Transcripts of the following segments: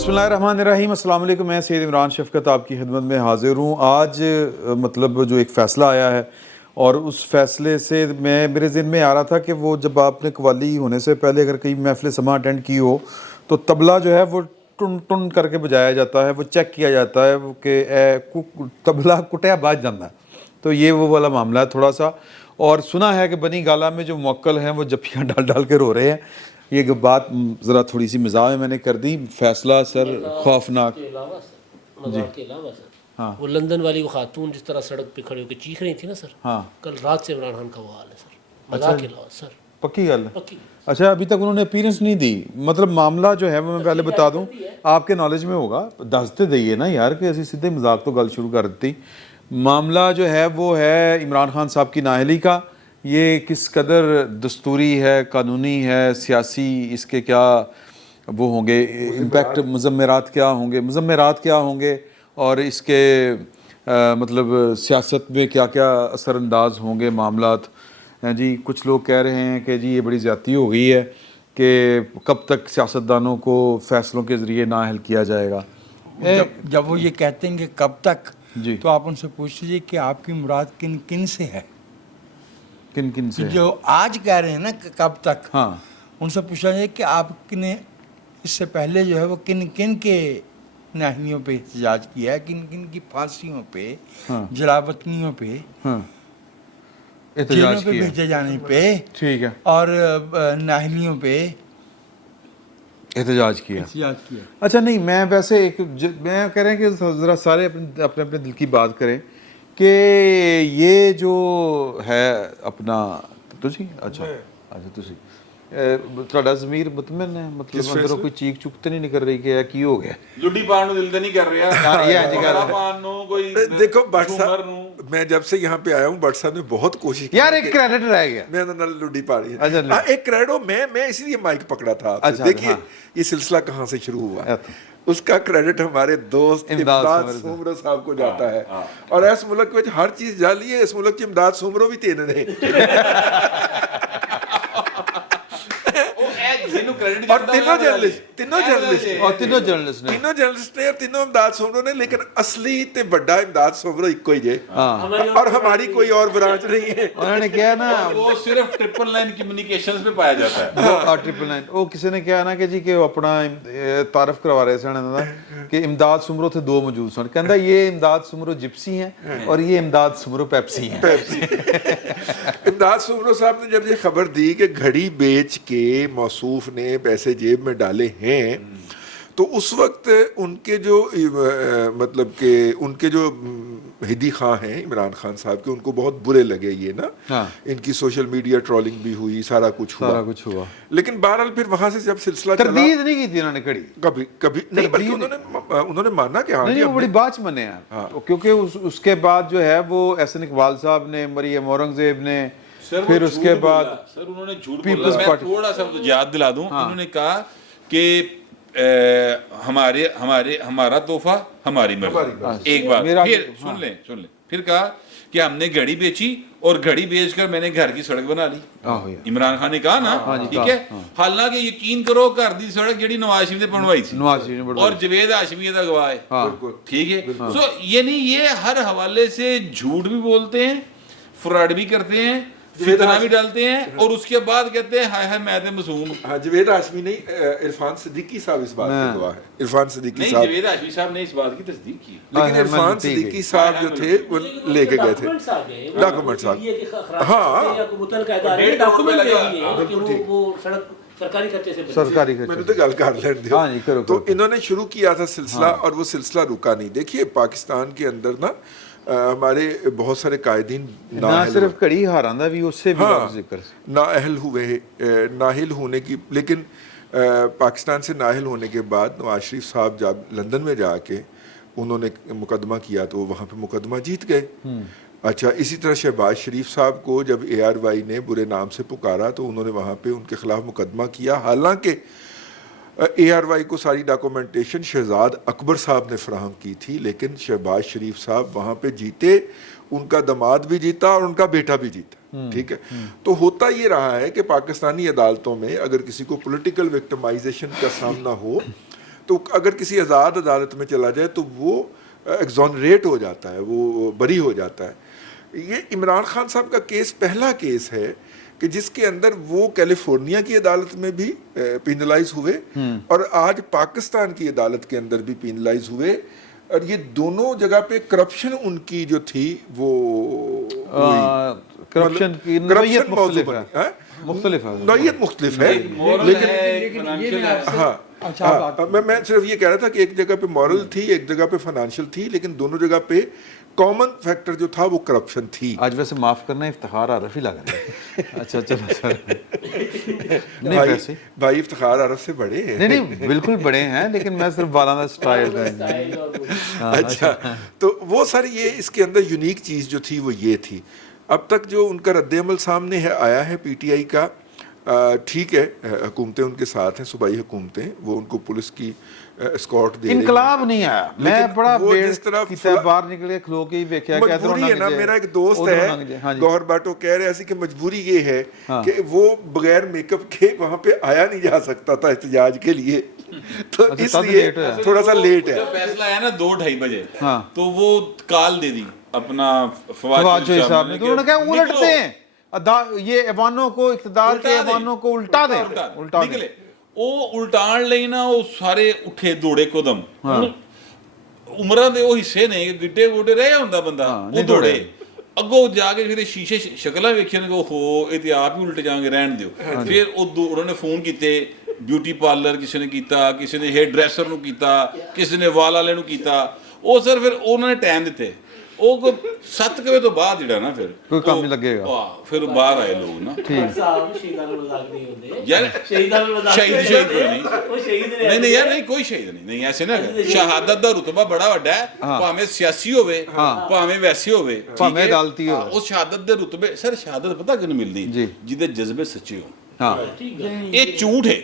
बिस्मिल्लाहिर्रहमानिर्रहीम। अस्सलाम वालेकुम। मैं सैयद इमरान शफकत आपकी खिदमत में हाज़िर हूँ। आज मतलब जो एक फ़ैसला आया है और उस फ़ैसले से मेरे ज़हन में आ रहा था कि वो जब आपने कव्वाली होने से पहले अगर कहीं महफ़िल समा अटेंड की हो तो तबला जो है वो टुन टुन करके बजाया जाता है, वो चेक किया जाता है कि तबला कुटिया बाज जाता है। तो ये वो वाला मामला है थोड़ा सा। और सुना है कि बनी गाला में जो मुवक्किल हैं वो जफ्फियाँ डाल डाल के रो रहे हैं। ये बात ज़रा थोड़ी सी मज़ाक में मैंने कर दी। फैसला सर खौफनाक के अलावा सर हाँ, वो लंदन वाली वो खातून जिस तरह सड़क पे खड़े होकर चीख रही थी ना सर, हाँ, कल रात से इमरान खान का वो हाल है सर। मजाक के अलावा सर, पक्की गल है। पक्की अच्छा, अभी तक उन्होंने अपीयरेंस नहीं दी। मतलब मामला जो है वो मैं पहले बता दूं, आपके नॉलेज में होगा, दसते दइए ना यार कि ऐसी सीधे मजाक तो गल शुरू कर दी। मामला जो है वो है इमरान खान साहब की नाअहली का। ये किस कदर दस्तूरी है, कानूनी है, सियासी इसके क्या वो होंगे इम्पैक्ट, मुज़म्मरात क्या होंगे और इसके मतलब सियासत में क्या क्या असरअंदाज होंगे मामलात हैं जी। कुछ लोग कह रहे हैं कि जी ये बड़ी ज़्यादती हो गई है कि कब तक सियासतदानों को फ़ैसलों के ज़रिए नाअहल किया जाएगा। जब वो ये कहते हैं कि कब तक जी, तो आप उनसे पूछ लीजिए कि आपकी मुराद किन किन से है। किन किन से? जो आज कह रहे हैं ना कि कब तक, हाँ, उनसे पूछना चाहिए कि आपने इससे पहले जो है वो किन किन के नाहलियों पे एहतजाज किया है, किन किन की फांसियों पे, हाँ, जलावतनियों पे, हाँ, जेलों एहतजाज पे किया। भेजे जाने पे ठीक है, और नाहलियों पे एहतजाज किया। एहतजाज किया। अच्छा, नहीं मैं वैसे मैं कह रहे हैं कि ज़रा सारे अपने अपने अपने दिल की बात करें कि ये जो है अपना तुसी अच्छा तुसी ਤੁਹਾਡਾ ਜ਼ਮੀਰ ਮੁਤਮਿਨ ਹੈ, मतलब ਅੰਦਰੋਂ ਕੋਈ ਚੀਕ ਚੁੱਕ ਤੇ ਨਹੀਂ ਨਿਕਲ ਰਹੀ ਕਿ ਇਹ ਕੀ ਹੋ ਗਿਆ? ਲੁੱਡੀ ਪਾਣ ਨੂੰ ਦਿਲ ਤੇ ਨਹੀਂ ਕਰ ਰਿਹਾ। ਇਹ ਅੱਜ ਗੱਲ ਹੈ। ਪਾਣ ਨੂੰ ਕੋਈ देखो भट्ट साहब, मैं जब से यहाँ पे आया हूँ भट्ट साहब ने बहुत कोशिश की यार एक क्रेडिट रह गया। मैं ना लुडी पा रही अच्छा, है। एक क्रेडो मैं इसीलिए माइक पकड़ा था आपसे। अच्छा, देखिए ये सिलसिला कहाँ से शुरू हुआ। उसका क्रेडिट हमारे दोस्त इमदाद सुमरो साहब को जाता है। और इस मुल्क में हर चीज जाली है। इस मुल्क की इमदाद सुमरो भी तेन ने और तीनों जर्नलिस्ट और तीनों जर्नलिस्ट ने ने और तीनों इमदाद सुमरो ने, लेकिन असली ते बड़ा इमदाद सुमरो इको ही है। और हमारी कोई और ब्रांच नहीं है। उन्होंने क्या ना वो सिर्फ ट्रिपल लाइन कम्युनिकेशंस पे पाया जाता है। ट्रिपल नाइन वो किसी ने क्या ना कि जी कि अपना तारफ करवा रहे सन कि इमदाद सुमरो थे दो मौजूद सन। कहता ये इमदाद सुमरो जिप्सी हैं और ये इमदाद सुमरो पेप्सी हैं। इमदाद सुमरो साहब ने जब ये खबर दी कि घड़ी बेच के मौसूफ ने पैसे जेब में डाले हैं, तो उस वक्त उनके जो मतलब कि उनके जो हिदी खां हैं इमरान खान साहब के, उनको बहुत बुरे लगे ये ना। हाँ। इनकी सोशल मीडिया ट्रोलिंग भी हुई, सारा कुछ हुआ। लेकिन बहरहाल फिर वहां से जब सिलसिला चला, तरदीद नहीं की थी उन्होंने कड़ी कभी कभी नहीं, बल्कि उन्होंने माना कि हाँ नहीं, वो बड़ी बात मने हैं। क्योंकि उसके बाद जो है वो एहसन इकबाल साहब ने, मरियम औरंगजेब ने, फिर उसके बाद सर उन्होंने झूठ बोला। पीपल्स मैं पार्टी थोड़ा सा याद दिला दूं। उन्होंने कहा कि हमारा तोहफा हमारी मर्जी। एक बार फिर सुन लें। फिर कहा कि हमने घड़ी बेची और घड़ी बेचकर मैंने घर की सड़क बना ली। इमरान खान ने कहा ना, ठीक है। हालांकि यकीन करो घर की सड़क जेडी नवाज शरीफ ने बनवाई थी और जवेद हाशमी दा गवाह है, ठीक है। सो ये नहीं, ये हर हवाले से झूठ भी बोलते हैं, फ्रॉड भी करते हैं, फितना भी डालते हैं और उसके बाद कहते हैं हाय हाय मैं तो मासूम। हाँ, जवेद हाशमी नहीं, इरफान सिद्दीकी साहब इस बात के गवाह है। इरफान सिद्दीकी नहीं, साहब, जवेद हाशमी साहब ने इस बात की तस्दीक की, लेकिन इरफान सिद्दीकी साहब जो थे वो लेके गए थे डॉक्यूमेंट्स साहब। हाँ, सरकारी मैंने तो गल कर लेने दिया। हाँ जी, करो। तो इन्होंने शुरू किया था सिलसिला और वो सिलसिला रुका नहीं। देखिए पाकिस्तान के अंदर ना हमारे बहुत सारे कायदीन ना सिर्फ कड़ी हारांदा भी उससे भी जिक्र नाहिल होने की, लेकिन पाकिस्तान से नाहिल होने के बाद नवाज शरीफ साहब जब लंदन में जाके उन्होंने मुकदमा किया तो वहाँ पे मुकदमा जीत गए। अच्छा, इसी तरह शहबाज शरीफ साहब को जब ARY ने बुरे नाम से पुकारा तो उन्होंने वहाँ पे उनके खिलाफ मुकदमा किया। हालांकि ARY को सारी डॉक्यूमेंटेशन शहजाद अकबर साहब ने फराहम की थी, लेकिन शहबाज शरीफ साहब वहाँ पे जीते, उनका दामाद भी जीता और उनका बेटा भी जीता। ठीक है। तो होता ये रहा है कि पाकिस्तानी अदालतों में अगर किसी को पॉलिटिकल विक्टिमाइजेशन का सामना हो تو اگر کسی آزاد عدالت میں چلا جائے تو وہ ایگزونریٹ ہو جاتا ہے, وہ بری ہو جاتا ہے. یہ عمران خان صاحب کا کیس پہلا کیس ہے کہ جس کے اندر وہ کیلیفورنیا کی عدالت میں بھی پینلائز ہوئے اور آج پاکستان کی عدالت کے اندر بھی پینلائز ہوئے, اور یہ دونوں جگہ پہ کرپشن ان کی جو تھی وہ کرپشن کی نوعیت مختلف ہے, نوعیت مختلف ہے, لیکن ہاں میں صرف یہ کہہ رہا تھا کہ ایک جگہ پہ مورل تھی, ایک جگہ پہ فائنانشیل تھی, لیکن دونوں جگہ پہ کامن فیکٹر جو تھا وہ کرپشن تھی. آج ویسے معاف کرنا افتخار عارف ہی لگ رہا ہے. اچھا چلو سر, نہیں ویسے بھائی افتخار عرب سے بڑے ہیں. نہیں بالکل بڑے ہیں, لیکن میں صرف بالانا سٹائل. اچھا, تو وہ سر یہ اس کے اندر یونیک چیز جو تھی وہ یہ تھی. اب تک جو ان کا رد عمل سامنے ہے آیا ہے پی ٹی آئی کا, ٹھیک ہے, حکومتیں ان کے ساتھ ہیں, صوبائی حکومتیں, وہ ان کو پولیس کی اسکارٹ دے رہی ہیں. انقلاب نہیں آیا, میں بڑا جس طرح باہر نکلے کھلو کے ہی دیکھا کہ مجبوری ہے نا. میرا ایک دوست ہے گوہر باٹو, کہہ رہے ایسی کہ مجبوری یہ ہے کہ وہ بغیر میک اپ کے وہاں پہ آیا نہیں جا سکتا تھا احتجاج کے لیے, تو اس لیے تھوڑا سا لیٹ ہے. فیصلہ آیا نا 2-2:30 بجے, تو وہ کال دے دی اپنا فواد چوہدری صاحب نے, تو انہوں نے کہا الٹ دیں یہ ایوانوں کو, اقتدار کے ایوانوں کو الٹا دیں, الٹا نکلے وہ الٹان لئی نا, وہ سارے اٹھے دوڑے قدم. عمرہ دے وہ حصے نے گڈے گوڈے رہ ہوندا بندہ, وہ دوڑے اگوں جا کے پھر شیشے شکلاں ویکھیاں کہ اوہو یہ تے آپ ہی الٹ جاؤں گے, رہن دیو. پھر انہوں نے فون کیتے بیوٹی پارلر, کسی نے کیتا, کسی نے ہیئر ڈریسر نو کیتا, کسی نے وال والے نو کیتا. وہ سر پھر انہوں نے ٹائم دیتے, وہ 7 بجے تو بعد جڑا نا پھر کوئی کام نہیں لگے گا, پھر باہر آئے لوگ نا. یار شہید نہیں یار, نہیں کوئی شہید نہیں ایسے نا. شہادت دا رتبہ بڑا وڈا ہے, بھاویں سیاسی ہوے بھاویں ویسے ہوے, بھاویں عدالتی ہو. اس شہادت دے رتبے سر, شہادت پتہ کیوں ملدی جہدے جذبے سچے ہو. یہ جھوٹ ہے,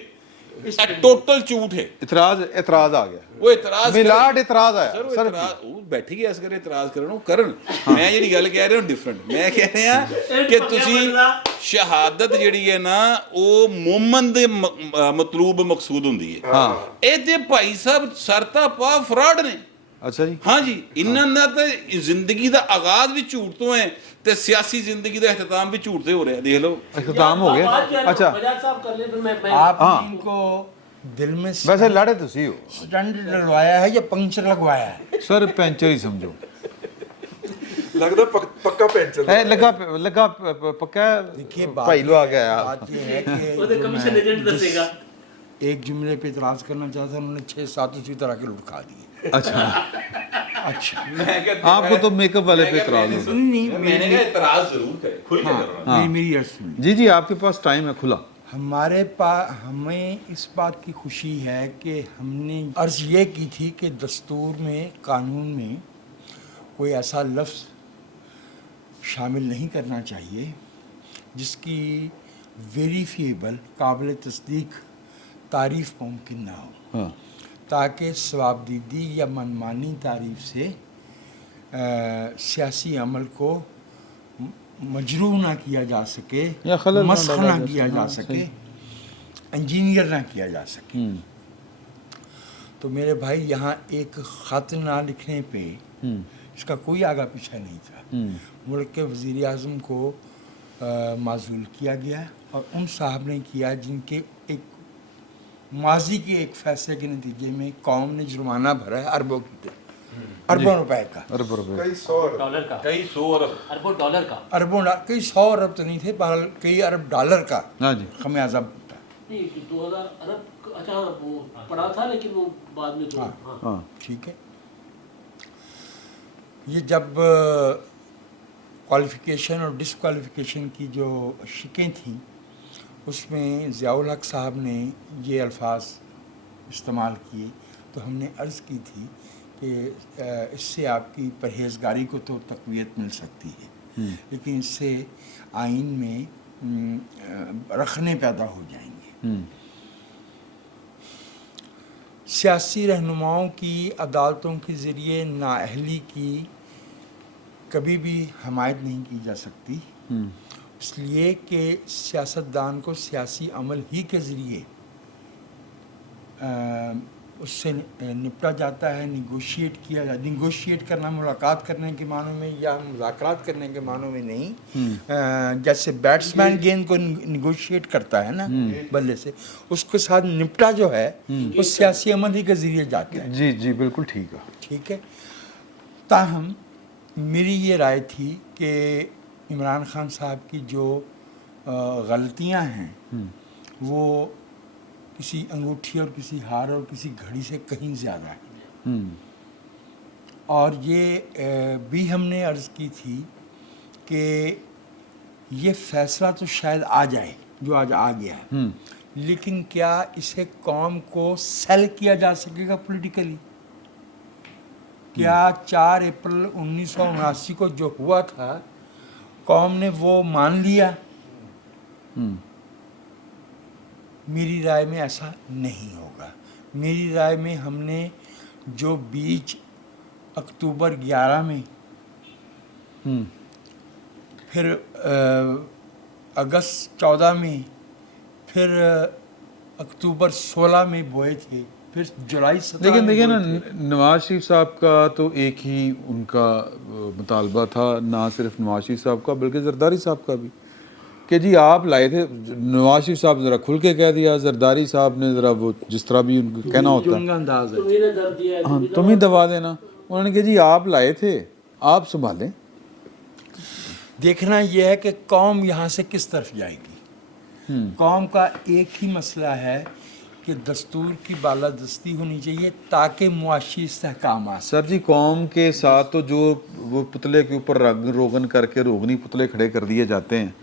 ٹوٹل جھوٹ ہے. اعتراض آ گیا, وہ اعتراض میلاد اعتراض آیا سر, وہ بیٹھی گیا اس کرے اعتراض کرن. میں جڑی گل کہہ رہا ہوں ڈیفرنٹ, میں کہہ رہا کہ تسی شہادت جڑی ہے نا وہ مومن دے مطلوب مقصود ہوندی ہے. اے تے بھائی صاحب سرتا پا فراڈ نے. اچھا جی, ہاں جی, انہاں دا تے زندگی دا آغاز بھی جھوٹ تو ہے, تے سیاسی زندگی دا اختتام بھی جھوٹ سے ہو رہا ہے. دیکھ لو اختتام ہو گیا. اچھا آپ نے ان کو دل میں ویسے لڑے تسی ہو, سٹنٹ ڈلوایا ہے یا پنکچر لگوایا ہے؟ سر پینچر ہی سمجھو, لگتا پکا پینچر لگا پکا. دیکھیے بھائی لو آ گیا. بات یہ ہے کہ ایک جملے پہ اعتراض کرنا چاہتا ہوں, انہوں نے 6-7 اسی طرح کے لٹکا دیے. اچھا اچھا, آپ کو تو میک اپ والے پہ اعتراض ہو. میں نے کہا اعتراض ضرور کرے, کھل کے کرنا. میری عرض سنیں. جی جی, آپ کے پاس ٹائم ہے کھلا. ہمیں اس بات کی خوشی ہے کہ ہم نے عرض یہ کی تھی کہ دستور میں, قانون میں کوئی ایسا لفظ شامل نہیں کرنا چاہیے جس کی ویریفیبل, قابل تصدیق تعریف ممکن نہ ہو, تاکہ ثوابدیدی یا منمانی تعریف سے سیاسی عمل کو مجروح نہ کیا جا سکے, مسخ نہ کیا جا سکے, انجینئر نہ کیا جا سکے. تو میرے بھائی یہاں ایک خط نہ لکھنے پہ اس کا کوئی آگا پیچھا نہیں تھا. ملک کے وزیر اعظم کو معزول کیا گیا, اور ان صاحب نے کیا جن کے ایک ماضی کے ایک فیصلے کے نتیجے میں قوم نے جرمانہ بھرا ہے اربوں کی, اربوں روپے کا, کئی سو ارب تو نہیں تھے, بہرحال کئی ارب ڈالر کا خمیازہ بھگتا. 2000 ارب, اچھا وہ پڑا تھا لیکن وہ بعد میں تو. ہاں ٹھیک ہے. یہ جب کوالیفیکیشن اور ڈسکوالیفیکیشن کی جو شکیں تھیں, اس میں ضیاء الحق صاحب نے یہ الفاظ استعمال کیے, تو ہم نے عرض کی تھی کہ اس سے آپ کی پرہیزگاری کو تو تقویت مل سکتی ہے, لیکن اس سے آئین میں رخنے پیدا ہو جائیں گے. سیاسی رہنماؤں کی عدالتوں کے ذریعے نااہلی کی کبھی بھی حمایت نہیں کی جا سکتی, اس لیے کہ سیاستدان کو سیاسی عمل ہی کے ذریعے उससे निपटा जाता है, निगोशिएट करना मुलाकात करने के मानों में या मुज़ाकरात करने के मानों में नहीं। जैसे बैट्समैन गेंद को निगोशिएट करता है ना बल्ले से, उसके साथ निपटा जो है वो सियासी अमल ही के ज़रिए जाता है। जी जी बिल्कुल ठीक है। ठीक है। ताहम मेरी ये राय थी कि इमरान खान साहब की जो गलतियां हैं वो किसी अंगूठी और किसी हार और किसी घड़ी से कहीं ज़्यादा है। और ये भी हमने अर्ज़ की थी कि ये फ़ैसला तो शायद आ जाए जो आज आ गया है, लेकिन क्या इसे कौम को सेल किया जा सकेगा पॉलिटिकली? क्या 4 अप्रैल 1979 को जो हुआ था कौम ने वो मान लिया? मेरी राय में ऐसा नहीं होगा। मेरी राय में हमने जो बीच अक्टूबर 11 में फिर अगस्त 14 में फिर अक्टूबर 16 में बोए थे, फिर जुलाई 17 लेकिन देखिए ना, बोए थे। नवाज शरीफ साहब का तो एक ही उनका मुतालबा था, ना सिर्फ नवाज शरीफ साहब का बल्कि जरदारी साहब का भी, कि जी आप लाए थे। नवाज शरीफ साहब ज़रा खुल के कह दिया, जरदारी साहब ने ज़रा वो जिस तरह भी उनको कहना होता है, अंदाज है। तुम्ही ने दर्द दिया है, हाँ तुम ही दबा देना। उन्होंने कहा जी आप लाए थे, आप संभालें। देखना यह है कि कौम यहाँ से किस तरफ जाएगी। कौम का एक ही मसला है कि दस्तूर की बालादस्ती होनी चाहिए ताकि मुआशी इस्तेहकाम आ सके। सर जी कौम के साथ तो जो वो पुतले के ऊपर रंग रोगन करके रोगनी पुतले खड़े कर दिए जाते हैं,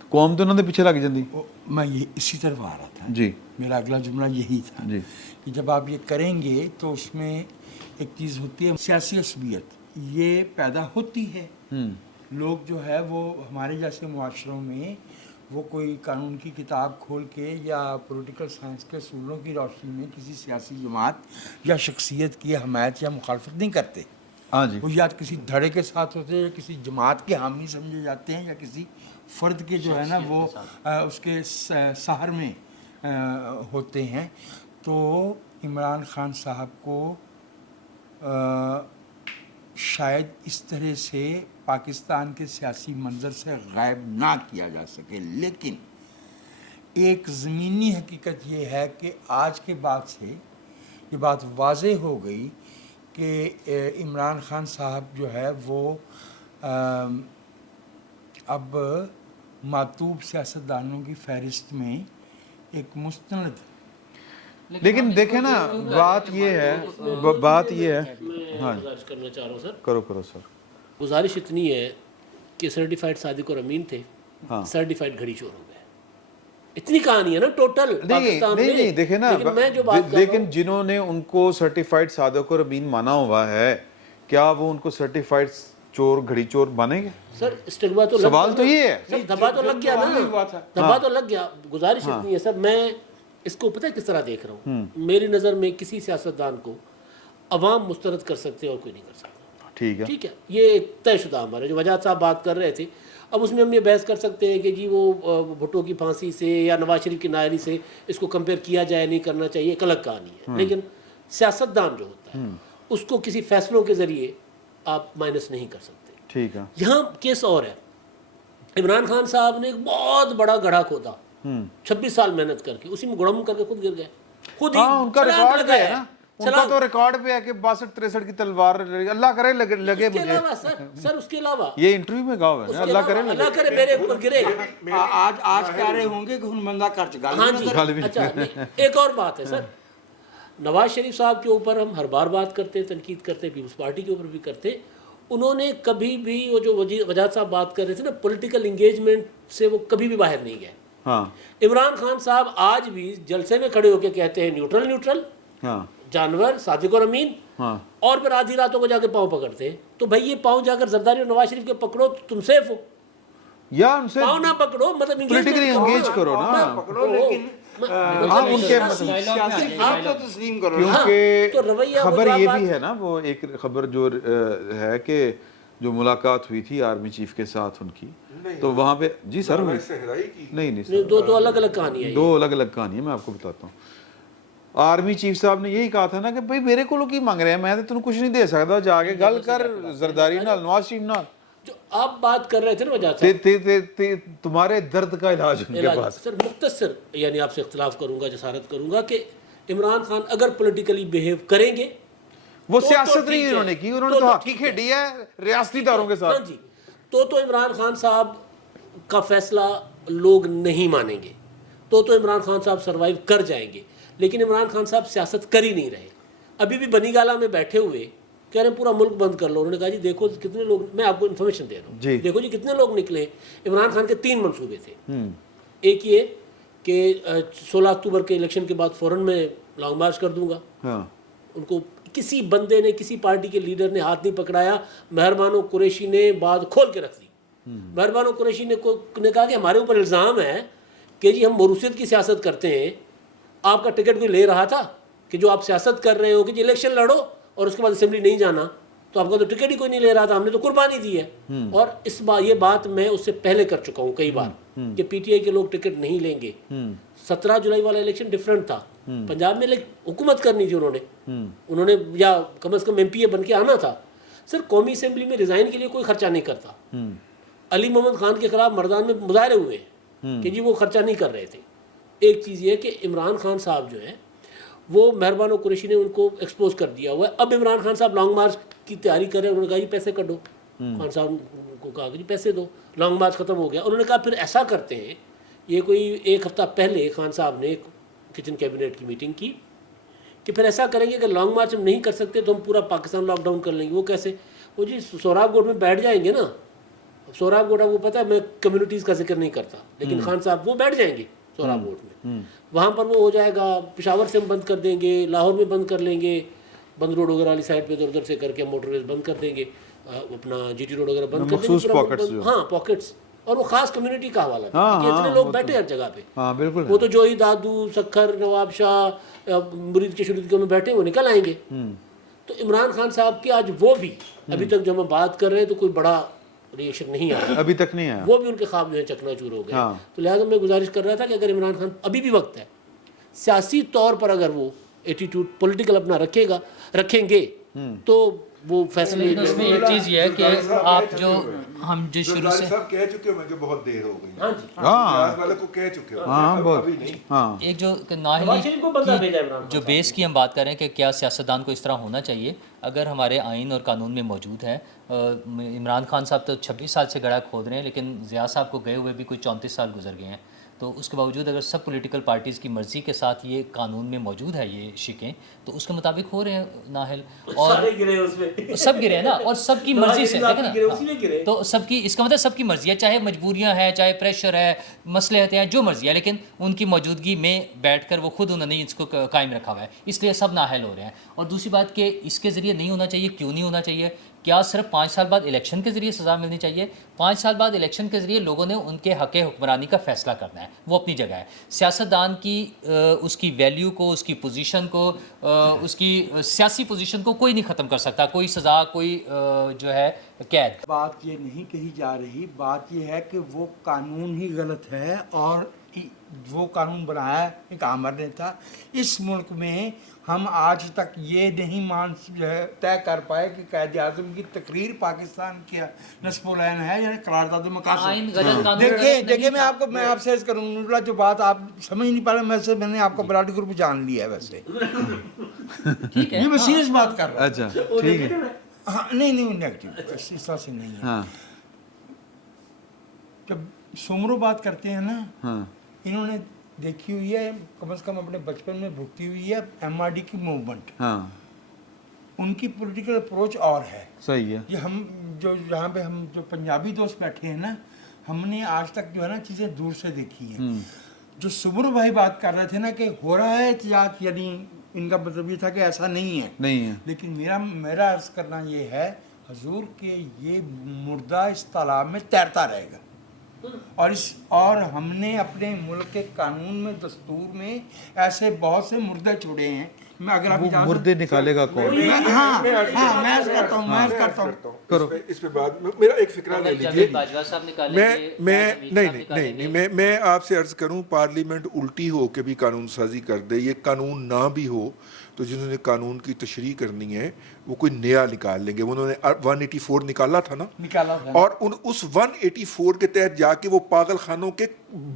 तो कौम तो उन्होंने पीछे लग जाती। मैं ये इसी तरफ आ रहा था जी, मेरा अगला जुमला यही था जी। कि जब आप ये करेंगे तो उसमें एक चीज़ होती है सियासी असबियत, ये पैदा होती है। लोग जो है वो हमारे जैसे मुआशरों में वो कोई कानून की किताब खोल के या पॉलिटिकल साइंस के असूलों की रोशनी में किसी सियासी जमात या शख्सियत की हमायत या मुखालफत नहीं करते। हाँ जी, वो या किसी धड़े के साथ होते हैं या किसी जमात के हामी समझे जाते हैं या किसी फ़र्द के जो है ना वो उसके सहर में होते हैं। तो इमरान खान साहब को शायद इस तरह से पाकिस्तान के सियासी मंजर से गायब ना किया जा सके, लेकिन एक ज़मीनी हकीकत ये है कि आज के बाद से ये बात वाज़ेह हो गई कि इमरान खान साहब जो है वो अब मातूब सियासतदानों की फहरिस्त में एक मुस्तनद। लेकिन देखें ना बात ये है, बात ये है। हाँ गुजारिश करना चाह रहा हूँ सर, करो करो सर। गुजारिश इतनी है कि सर्टिफाइड सादिक और अमीन थे, हाँ। सर्टिफाइड घड़ी चोर हो गए। इतनी कहानी है ना टोटल पाकिस्तान में। नहीं देखे ना, लेकिन मैं जो बात कर रहा लेकिन हूं, जिन्होंने उनको सर्टिफाइड सादिक और अमीन माना हुआ है, क्या वो उनको सर्टिफाइड चोर घड़ी चोर मानेंगे? सर स्टिग्मा तो सवाल तो ये है। सर धब्बा तो लग गया ना, धब्बा तो लग गया। गुजारिश इतनी है सर, मैं इसको पता है किस तरह देख रहा हूँ। मेरी नज़र में किसी सियासतदान को अवाम मुस्तरद कर सकते और कोई नहीं कर सकता। ठीक है, ठीक है, ये एक तयशुदा अमर है। जो वजाहत साहब बात कर रहे थे, अब उसमें हम ये बहस कर सकते हैं कि जी वो भुट्टो की फांसी से या नवाज शरीफ की नायरी से इसको कंपेयर किया जाए, नहीं करना चाहिए, एक अलग कहानी है। लेकिन सियासतदान जो होता है उसको किसी फैसलों के ज़रिए आप माइनस नहीं कर सकते। ठीक है। यहाँ केस और है, इमरान खान साहब ने एक बहुत बड़ा गड्ढा खोदा 26 साल मेहनत करके, उसी में गुड़म करके खुद गिर गए। खुद ही हाँ उनका छलांग रिकॉर्ड पे लगाया है ना, उनका तो रिकॉर्ड पे है कि 62-63 की तलवार अल्लाह करे लगे उसके मुझे। अलावा सर उसके अलावा ये इंटरव्यू में कहा हुआ है ना, अल्लाह करे लगे। अल्लाह करे मेरे ऊपर गिरे। आज कह रहे होंगे कि बंदा कर चुका। हाँ जी, अच्छा नहीं, एक और बात है सर, नवाज शरीफ साहब के ऊपर हम हर बार बात करते, तनकीद करते, पीपल्स पार्टी के ऊपर भी करते। उन्होंने कभी भी वो जो वजाहत साहब बात कर रहे थे ना, पॉलिटिकल इंगेजमेंट से वो कभी भी बाहर नहीं गए। हाँ इमरान खान साहब आज भी जलसे में खड़े होकर कहते हैं न्यूट्रल न्यूट्रल, हाँ जानवर सादिक और अमीन, हाँ, और फिर आधी रातों को जाके पाँव पकड़ते हैं। तो भाई ये पाँव जाकर जरदारी और नवाज शरीफ के पकड़ो तो तुम सेफ हो, या उनसे पाँव ना पकड़ो मतलब पोलिटिकली एंगेज करो ना, पकड़ो, लेकिन आप उनके आप तो तस्लीम करो। क्योंकि तो रवैया खबर ये भी है ना, वो एक खबर जो है कि जो मुलाकात हुई थी आर्मी चीफ के साथ उनकी, तो वहाँ पे जी सर हुई नहीं नहीं, दो अलग अलग कहानी है। दो अलग अलग कहानी है, मैं आपको बताता हूँ। ਆਰਮੀ ਚੀਫ ਸਾਹਿਬ ਨੇ ਯਹੀ ਕਹਾ ਥਾ ਨਾ ਕਿ ਭਾਈ ਮੇਰੇ ਕੋਲੋਂ ਕੀ ਮੰਗ ਰਿਹਾ, ਮੈਂ ਤਾਂ ਤੈਨੂੰ ਕੁਝ ਨਹੀਂ ਦੇ ਸਕਦਾ, ਜਾ ਕੇ ਗੱਲ ਕਰ ਜ਼ਰਦਾਰੀ ਨਾਲ, ਨਵਾਜ਼ शरीफ ਨਾਲ। जो आप बात कर रहे थे ना वजह से तुम्हारे दर्द का इलाज उनके पास। सर मुख्तसर यानी आपसे इख्तलाफ करूंगा, जसारत करूंगा कि इमरान खान अगर पॉलिटिकली बिहेव करेंगे वो सियासत नहीं उन्होंने की, उन्होंने तो हॉकी खेली है रियासती दारों के साथ। हाँ जी, तो इमरान खान साहब का फैसला लोग नहीं मानेंगे, तो इमरान खान साहब सरवाइव कर जाएंगे। लेकिन इमरान खान साहब सियासत कर ही नहीं रहे। अभी भी बनीगाला में बैठे हुए कह रहे हैं पूरा मुल्क बंद कर लो। उन्होंने कहा जी देखो कितने लोग, मैं आपको इन्फॉर्मेशन दे रहा हूँ, देखो जी कितने लोग निकले। इमरान खान के 3 मंसूबे थे। एक ये कि 16 अक्टूबर के इलेक्शन के बाद फौरन मैं लॉन्ग मार्च कर दूंगा। उनको किसी बंदे ने, किसी पार्टी के लीडर ने हाथ नहीं पकड़ाया। मेहरबानो कुरैशी ने बात खोल के रख दी। मेहरबानो कुरैशी ने कहा कि हमारे ऊपर इल्ज़ाम है कि जी हम मरूसियत की सियासत करते हैं, आपका टिकट कोई ले रहा था कि जो आप सियासत कर रहे हो कि जी इलेक्शन लड़ो और उसके बाद असेंबली नहीं जाना, तो आपका तो टिकट ही कोई नहीं ले रहा था, हमने तो कुर्बानी दी है। और इस बार ये बात मैं उससे पहले कर चुका हूँ कई बार कि पीटीआई के लोग टिकट नहीं लेंगे। 17 जुलाई वाला इलेक्शन डिफरेंट था, पंजाब में हुकूमत करनी थी उन्होंने या कम से कम एमपीए बन के आना था। सर कौमी असेंबली में रिजाइन के लिए कोई खर्चा नहीं करता। अली मोहम्मद खान के खिलाफ मर्दान में मुजाहरे हुए कि जी वो खर्चा नहीं कर रहे थे। एक चीज़ ये कि इमरान खान साहब जो है वो मेहरबानो कुरैशी ने उनको एक्सपोज कर दिया हुआ है। अब इमरान खान साहब लॉन्ग मार्च की तैयारी कर रहे हैं। उन्होंने कहा जी पैसे कटो, खान साहब को कहा कि जी पैसे दो, लॉन्ग मार्च ख़त्म हो गया। उन्होंने कहा फिर ऐसा करते हैं, ये कोई 1 हफ्ता पहले खान साहब ने किचन कैबिनेट की मीटिंग की कि फिर ऐसा करेंगे कि लॉन्ग मार्च हम नहीं कर सकते तो हम पूरा पाकिस्तान लॉकडाउन कर लेंगे। वो कैसे? वो जी सोहराब गोट में बैठ जाएंगे ना। सोहराब गोट आपको पता है मैं कम्युनिटीज़ का जिक्र नहीं करता, लेकिन खान साहब वो बैठ जाएंगे सोहराब गोट में, वहाँ पर वो हो जाएगा। पेशावर से हम बंद कर देंगे, लाहौर में बंद कर लेंगे, बंद रोड वगैरह वाली साइड पे इधर उधर से करके मोटरवेज बंद कर देंगे, अपना जीटी रोड वगैरह बंद कर देंगे। हाँ पॉकेट्स, और वो खास कम्युनिटी का हवाला है कि इतने लोग बैठे हर जगह पे। बिल्कुल वो तो जो ही दादू सखर नवाब शाह मुरीद के शुरू में बैठे वो निकल आएंगे। तो इमरान खान साहब के आज वो भी अभी तक जब हम बात कर रहे हैं तो कोई बड़ा रिएक्शन नहीं आया, अभी तक नहीं आया। वो भी उनके ख्वाब जो है चकनाचूर हो गए। तो लिहाजा मैं गुजारिश कर रहा था कि अगर इमरान खान, अभी भी वक्त है, सियासी तौर पर अगर वो एटीट्यूड पॉलिटिकल अपना रखेंगे तो वो फैसले। इसमें एक चीज़ ये है कि आप जो हम जो शुरू से सब कह चुके होंगे कि बहुत देर हो गई। हाँ जी, हाँ वाले को कह चुके हो। अभी नहीं। हाँ एक जो नवाज शरीफ को बंदा भेजा इमरान खान जो बेस की हम बात कर रहे हैं कि क्या सियासतदान को इस तरह होना चाहिए, अगर हमारे आइन और कानून में मौजूद है। इमरान खान साहब तो 26 साल से गड़ा खोद रहे हैं, लेकिन ज़िया साहब को गए हुए भी कोई 34 साल गुजर गए हैं। तो उसके बावजूद अगर सब पॉलिटिकल पार्टीज़ की मर्ज़ी के साथ ये कानून में मौजूद है ये शिकें, तो उसके मुताबिक हो रहे हैं नाहल, और सारे गिरे उसमें सब गिरे हैं ना, और सबकी मर्ज़ी से देखें उसी में गिरे। ना, तो सबकी, इसका मतलब सबकी मर्ज़ी है, चाहे मजबूरियां हैं, चाहे प्रेशर है, मसलहतें हैं, जो मर्ज़ी है, लेकिन उनकी मौजूदगी में बैठकर वो खुद उन्होंने इसको कायम रखा हुआ है, इसलिए सब नाहल हो रहे हैं। और दूसरी बात कि इसके ज़रिए नहीं होना चाहिए, क्यों नहीं होना चाहिए? क्या सिर्फ 5 साल बाद इलेक्शन के ज़रिए सज़ा मिलनी चाहिए? 5 साल बाद इलेक्शन के ज़रिए लोगों ने उनके हक़ हुक्मरानी का फ़ैसला करना है, वो अपनी जगह है। सियासतदान की उसकी वैल्यू को, उसकी पोजीशन को, उसकी सियासी पोजीशन को कोई नहीं ख़त्म कर सकता, कोई सज़ा, कोई जो है कैद। बात ये नहीं कही जा रही, बात ये है कि वो कानून ही गलत है और वो कानून बनाया एक आमर ने था। इस मुल्क में हम आज तक ये नहीं तय कर पाए कि कायद आज़म की तकरीर पाकिस्तान के नस्बोलैन है या करारदाद मकासद। देखिए मैं आपसे अर्ज़ करूँगा, जो बात आप समझ नहीं पा रहे, मैंने आपका बराड़ी ग्रुप जान लिया है वैसे। ठीक है, ये मैं सीरियस बात कर रहा हूँ। अच्छा ठीक है। हाँ नहीं नेगेटिव इस तरह से नहीं है। हाँ जब सुमरो बात करते हैं ना, हाँ इन्होंने देखी हुई है, कम से कम अपने बचपन में भुगती हुई है एमआरडी की मूवमेंट। हाँ उनकी पॉलिटिकल अप्रोच और है। सही है। ये हम जो यहाँ पे हम जो पंजाबी दोस्त बैठे हैं ना, हमने आज तक जो है ना चीज़ें दूर से देखी हैं। जो सुब्र भाई बात कर रहे थे ना कि हो रहा है एहतियात, यानी इनका मतलब ये था कि ऐसा नहीं है। लेकिन मेरा अर्ज़ करना ये है हजूर के ये मुर्दा इस तालाब में तैरता रहेगा। और हमने अपने मुल्क के कानून में, दस्तूर में ऐसे बहुत से मुर्दे छोड़े हैं मैं अगर आप वो इजाजत- मुर्दे निकालेगा कौन? हाँ मैं अर्ज करता हूँ करो। इस पे बाद मेरा एक फिक्रा ले लीजिए। बाजवा साहब निकालेंगे, मैं आपसे अर्ज करूं, पार्लियामेंट उल्टी हो के भी कानून साजी कर दे, ये कानून ना भी हो तो जिन्होंने कानून की तशरीह करनी है वो कोई नया निकाल लेंगे। उन्होंने 184 निकाला था ना, निकाला था। और उस 184 के तहत जाके वो पागल खानों के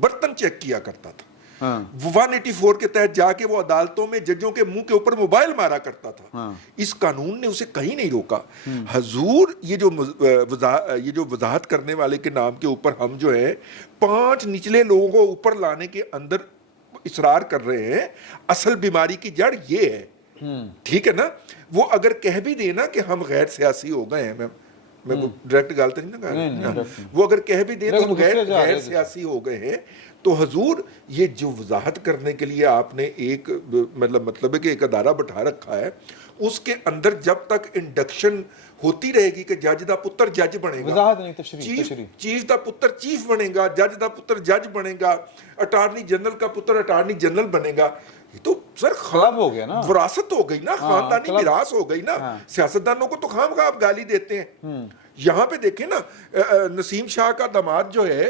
बर्तन चेक किया करता था। हाँ। 184 के तहत जाके वो अदालतों में जजों के मुंह के ऊपर मोबाइल मारा करता था। हाँ। इस कानून ने उसे कहीं नहीं रोका। हजूर ये जो वजाहत करने वाले के नाम के ऊपर हम जो है 5 निचले लोगों को ऊपर लाने के अंदर इसरार कर रहे हैं, असल बीमारी की जड़ ये है। ठीक है ना, वो अगर कह भी देना कि हम गैर सियासी हो गए हैं, मैं डायरेक्ट गाल तो नहीं ना कर रहा, वो अगर कह भी दे तो हम गैर सियासी हो गए हैं, तो हजूर ये जो वजाहत करने के लिए आपने एक मतलब है कि एक अदारा बैठा रखा है, उसके अंदर जब तक इंडक्शन होती रहेगी कि जज दा पुत्र जज बनेगा, वजाहत नहीं, तशरीह। चीफ दा पुत्र चीफ बनेगा, जज दा पुत्र जज बनेगा, अटार्नी जनरल का पुत्र अटार्नी जनरल बनेगा, ये तो सर खराब हो गया ना, विरासत हो गई ना, खानदानी मिरास हो गई ना। सियासतदानों को तो खामखा आप गाली देते हैं। यहाँ पे देखें ना, नसीम शाह का दामाद जो है,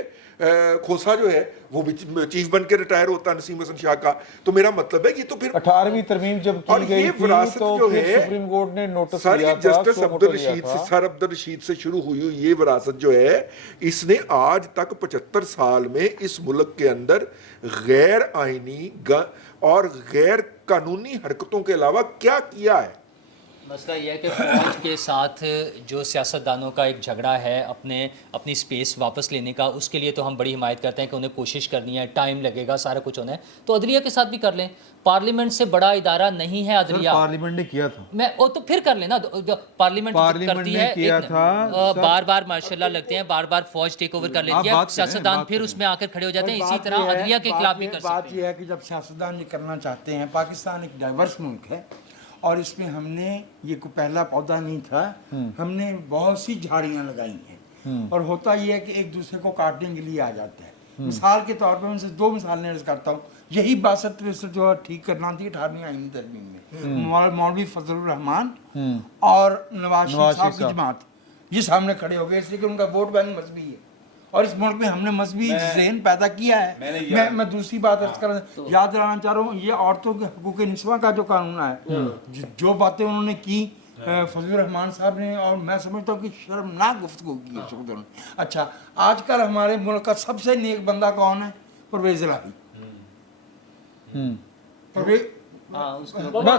खोसा जो है, वो भी चीफ बन के रिटायर होता है, नसीम हसन शाह का। तो मेरा मतलब है कि तो फिर 18वीं तरमीम जब की गई थी तो फिर सुप्रीम कोर्ट ने नोटिस दिया था, जस्टिस अब्दुल रशीद से, सर अब्दुल रशीद से शुरू हुई ये विरासत जो है, इसने आज तक 75 साल में इस मुल्क के अंदर गैर आईनी और गैर कानूनी हरकतों के अलावा क्या किया है। मसला यह है कि फौज के साथ जो सियासतदानों का एक झगड़ा है अपनी स्पेस वापस लेने का, उसके लिए तो हम बड़ी हिमायत करते हैं कि उन्हें कोशिश करनी है, टाइम लगेगा, सारा कुछ होना है, तो अदलिया के साथ भी कर लें। पार्लियामेंट से बड़ा इदारा नहीं है अदलिया। पार्लियामेंट ने किया था, मैं वो तो फिर कर लेना, पार्लियामेंट करती है, किया था, बार बार मार्शल लगते हैं, बार बार फौज टेक ओवर कर लेती है, सियासतदान फिर उसमें आकर खड़े हो जाते हैं। इसी तरह अदलिया के खिलाफ भी कर सकते हैं। बात यह है कि जब सियासतदान ये करना चाहते हैं, पाकिस्तान एक डाइवर्स मुल्क है और इसमें हमने ये कोई पहला पौधा नहीं था, हमने बहुत सी झाड़ियाँ लगाई हैं, और होता ये है कि एक दूसरे को काटने के लिए आ जाता है। मिसाल के तौर पर मैं सिर्फ 2 मिसालें अर्ज करता हूँ। यही 62 जो ठीक करना थी 18वीं आईनी तरमीम में, मौलवी फजलुर रहमान और नवाज शरीफ साहब की जमात ये सामने खड़े हो गए, इसलिए कि उनका वोट बैंक मजहबी है और इस मुल्क में हमने मजहबी ज़हन पैदा किया है। मैं दूसरी बात अर्ज कर याद दिलाना चाह रहा हूँ, ये औरतों के हकूक़ निस्वा का जो कानून है, जो बातें उन्होंने की फजलुर रहमान साहब ने, और मैं समझता हूँ कि शर्मनाक गुफ्तगू की है उन्होंने। अच्छा, आजकल हमारे मुल्क का सबसे नेक बंदा कौन है? परवेज़ इलाही।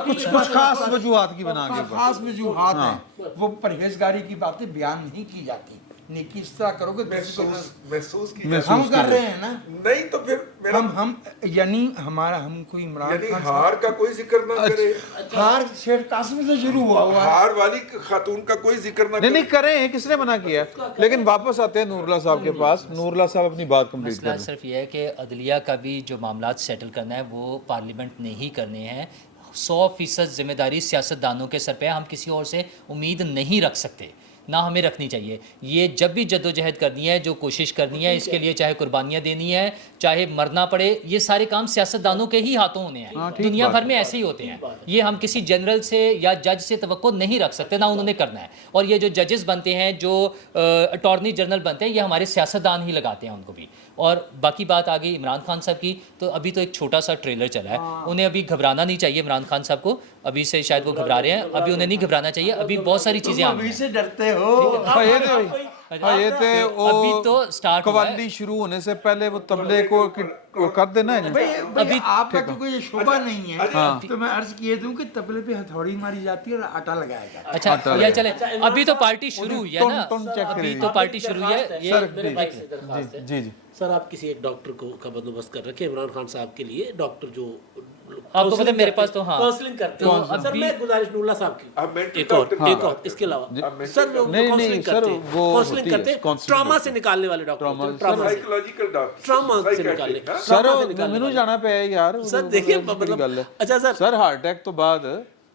कुछ खास वजूहात की बना के खास वजूहात हैं, वो परहेजगारी की बातें बयान नहीं की जाती। नेकी इस तरह करोगे महसूस हम कर रहे हैं ना, नहीं तो फिर हम यानी हमारा हम कोई इमरान खान हार का कोई जिक्र ना करे, हार शेख कासिम से शुरू हुआ हार वाली खातून का कोई जिक्र ना करे। नहीं करें, किसने मना किया? लेकिन वापस आते हैं नूरुल्लाह साहब के पास। नूरुल्लाह साहब अपनी बात कंप्लीट मसला करें। सिर्फ यह है कि अदलिया का भी जो मामला सेटल करना है वो पार्लियामेंट ने ही करने हैं। 100% जिम्मेदारी सियासतदानों के सर पे है, हम किसी और से उम्मीद नहीं रख सकते, ना हमें रखनी चाहिए। ये जब भी जद्दोजहद करनी है, जो कोशिश करनी है, इसके लिए चाहे कुर्बानियाँ देनी है, चाहे मरना पड़े, ये सारे काम सियासतदानों के ही हाथों होने हैं। दुनिया भर में ऐसे ही होते हैं। ये हम किसी जनरल से या जज से तवक्को नहीं रख सकते, ना उन्होंने करना है। और ये जो जजेस बनते हैं, जो अटॉर्नी जनरल बनते हैं, ये हमारे सियासतदान ही लगाते हैं उनको भी। और बाकी बात आ गई इमरान खान साहब की, तो अभी तो एक छोटा सा ट्रेलर चला है, उन्हें अभी घबराना नहीं चाहिए। इमरान खान साहब को अभी से शायद वो घबरा रहे हैं, अभी उन्हें नहीं घबराना चाहिए। अभी बहुत सारी चीज़ें आ अभी से डरते हो। अभी तो स्टार्ट हुआ है। कव्वाली शुरू होने से पहले वो तबले को कर देना है। अभी आपका क्योंकि ये शोभा नहीं है, तो मैं अर्ज किए दूं कि तबले पे हथौड़ी मारी जाती है और आटा लगाया जाता है। अच्छा ये चले, अभी तो पार्टी शुरू हुई है ना, अभी तो पार्टी शुरू हुई है। ये जी जी सर, आप किसी एक डॉक्टर का बंदोबस्त कर रखे इमरान खान साहब के लिए, डॉक्टर जो आपको पता है मेरे पास तो हाँ काउंसलिंग करते हैं। सर मैं गुजारिश नूरुल्लाह साहब की एक और इसके अलावा सर वो काउंसलिंग करते हैं, काउंसलिंग करते हैं, ट्रॉमा से निकालने वाले डॉक्टर, साइकोलॉजिकल डॉक्टर, ट्रॉमा से निकालने सर मैनू जाना पे यार। सर देखिए मतलब अच्छा सर हार्ट अटैक तो बाद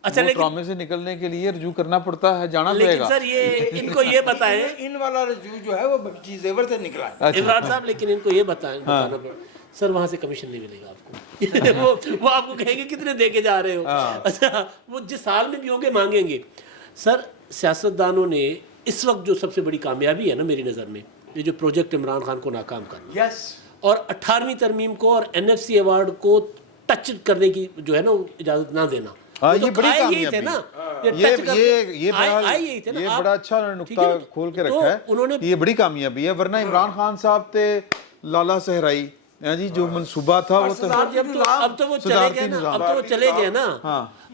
अच्छा ट्रॉमे से निकलने के लिए रजू करना पड़ता है, जाना लेकिन पड़ेगा। सर ये इनको ये बताएं, इन वाला रजू जो है वो बख्शी जेवर से निकला है इमरान साहब, लेकिन इनको ये बताएं, बताना सर वहाँ से कमीशन नहीं मिलेगा आपको। وہ آپ کو کہیں گے کتنے دے کے جا رہے ہو. اچھا وہ جس سال میں بھی ہوں گے مانگیں گے. سر سیاستدانوں نے اس وقت جو سب سے بڑی کامیابی ہے نا میری نظر میں یہ جو پروجیکٹ عمران خان کو ناکام کرنا یس اور 18ویں ترمیم کو اور NFC ایوارڈ کو ٹچ کرنے کی جو ہے نا اجازت نہ دینا. یہ بڑی کامیابی نا یہ بڑا اچھا نقطہ کھول کے رکھا ہے. یہ بڑی کامیابی ہے ورنہ عمران خان صاحب تھے لالا صحرائی جی جو منصوبہ تھا وہ تو اب تو وہ چلے گئے نا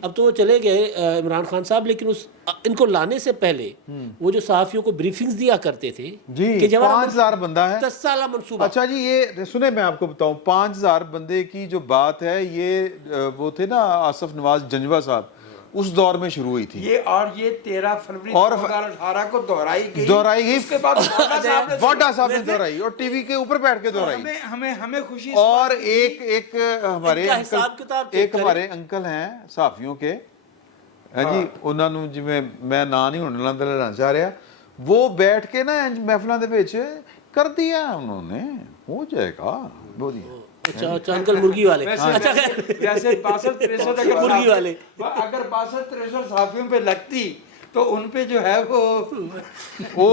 اب تو وہ چلے گئے عمران خان صاحب. لیکن ان کو لانے سے پہلے وہ جو صحافیوں کو بریفنگز دیا کرتے تھے جی 5000 بندہ ہے 10 سالہ منصوبہ. اچھا جی یہ سنیں میں آپ کو بتاؤں 5000 بندے کی جو بات ہے یہ وہ تھے نا آصف نواز جنجوہ صاحب اس دور میں شروع ہوئی تھی یہ 13 فروری 2018 کو دہرائی گئی. اس کے بعد وانڈا صاحب نے دہرائی اور ٹی وی کے اوپر بیٹھ کے دہرائی. ہمیں خوشی اور ایک ہمارے انکل ہیں صحافیوں کے جی انہوں نے جی میں نا نہیں ہونے لینا چاہ رہا وہ بیٹھ کے نا محفلوں دے وچ کر دیا انہوں نے ہو جائے گا بولیے. اچھا انکل مرغی والے جیسے 62-63 مرغی والے اگر 62-63 صحافیوں پہ لگتی تو ان پہ جو ہے وہ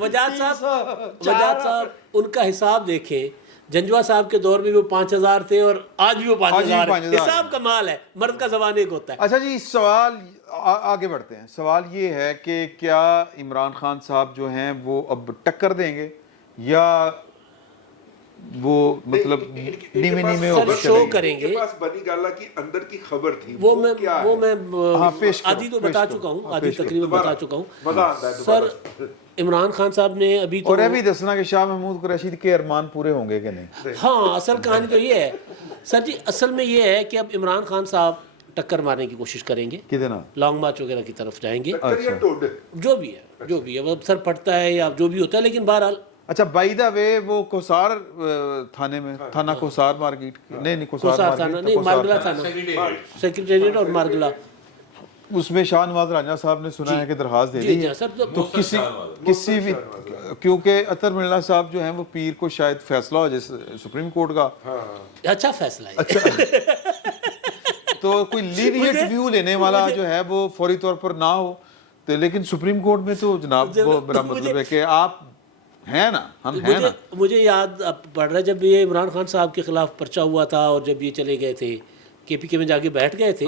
وجاد صاحب ان کا حساب دیکھیں. جنجوہ صاحب کے دور میں وہ 5000 تھے اور آج بھی وہ 5000 حساب کا مال ہے. مرد کا زبان ایک ہوتا ہے. اچھا جی سوال آگے بڑھتے ہیں. سوال یہ ہے کہ کیا عمران خان صاحب جو ہیں وہ اب ٹکر دیں گے یا وہ مطلب نیمے شو کریں گے. پاس بنی گالا کی اندر کی خبر تھی وہ میں آدھی تو بتا چکا ہوں آدھی تقریباً بتا چکا ہوں. سر عمران خان صاحب نے ابھی اور یہ بھی دسنا کہ شاہ محمود قریشی کے ارمان پورے ہوں گے کہ نہیں. ہاں اصل کہانی تو یہ ہے سر جی. اصل میں یہ ہے کہ اب عمران خان صاحب ٹکر مارنے کی کوشش کریں گے کتنا لانگ مارچ وغیرہ کی طرف جائیں گے جو بھی ہے اب سر پڑتا ہے یا جو بھی ہوتا ہے. لیکن بہرحال اچھا بائی دا وے وہ کوسار تھانے میں تھانہ کوسار مارکیٹ نہیں کوسار تھانہ نہیں مارگلا تھانہ سیکریٹریٹ اور مارگلا اس میں شاہ نواز راجہ صاحب نے سنا ہے کہ درخواست دے دی ہے. تو کسی بھی کیونکہ اطہر من اللہ صاحب جو ہیں وہ پیر کو شاید فیصلہ ہو جیسے سپریم کورٹ کا اچھا فیصلہ ہے تو کوئی لینیٹ ویو لینے والا جو ہے وہ فوری طور پر نہ ہو تو. لیکن سپریم کورٹ میں تو جناب وہ میرا مطلب ہے کہ آپ ہیں نا ہم ہیں نا. مجھے یاد پڑ رہا ہے جب یہ عمران خان صاحب کے خلاف پرچہ ہوا تھا اور جب یہ چلے گئے تھے KPK میں جا کے بیٹھ گئے تھے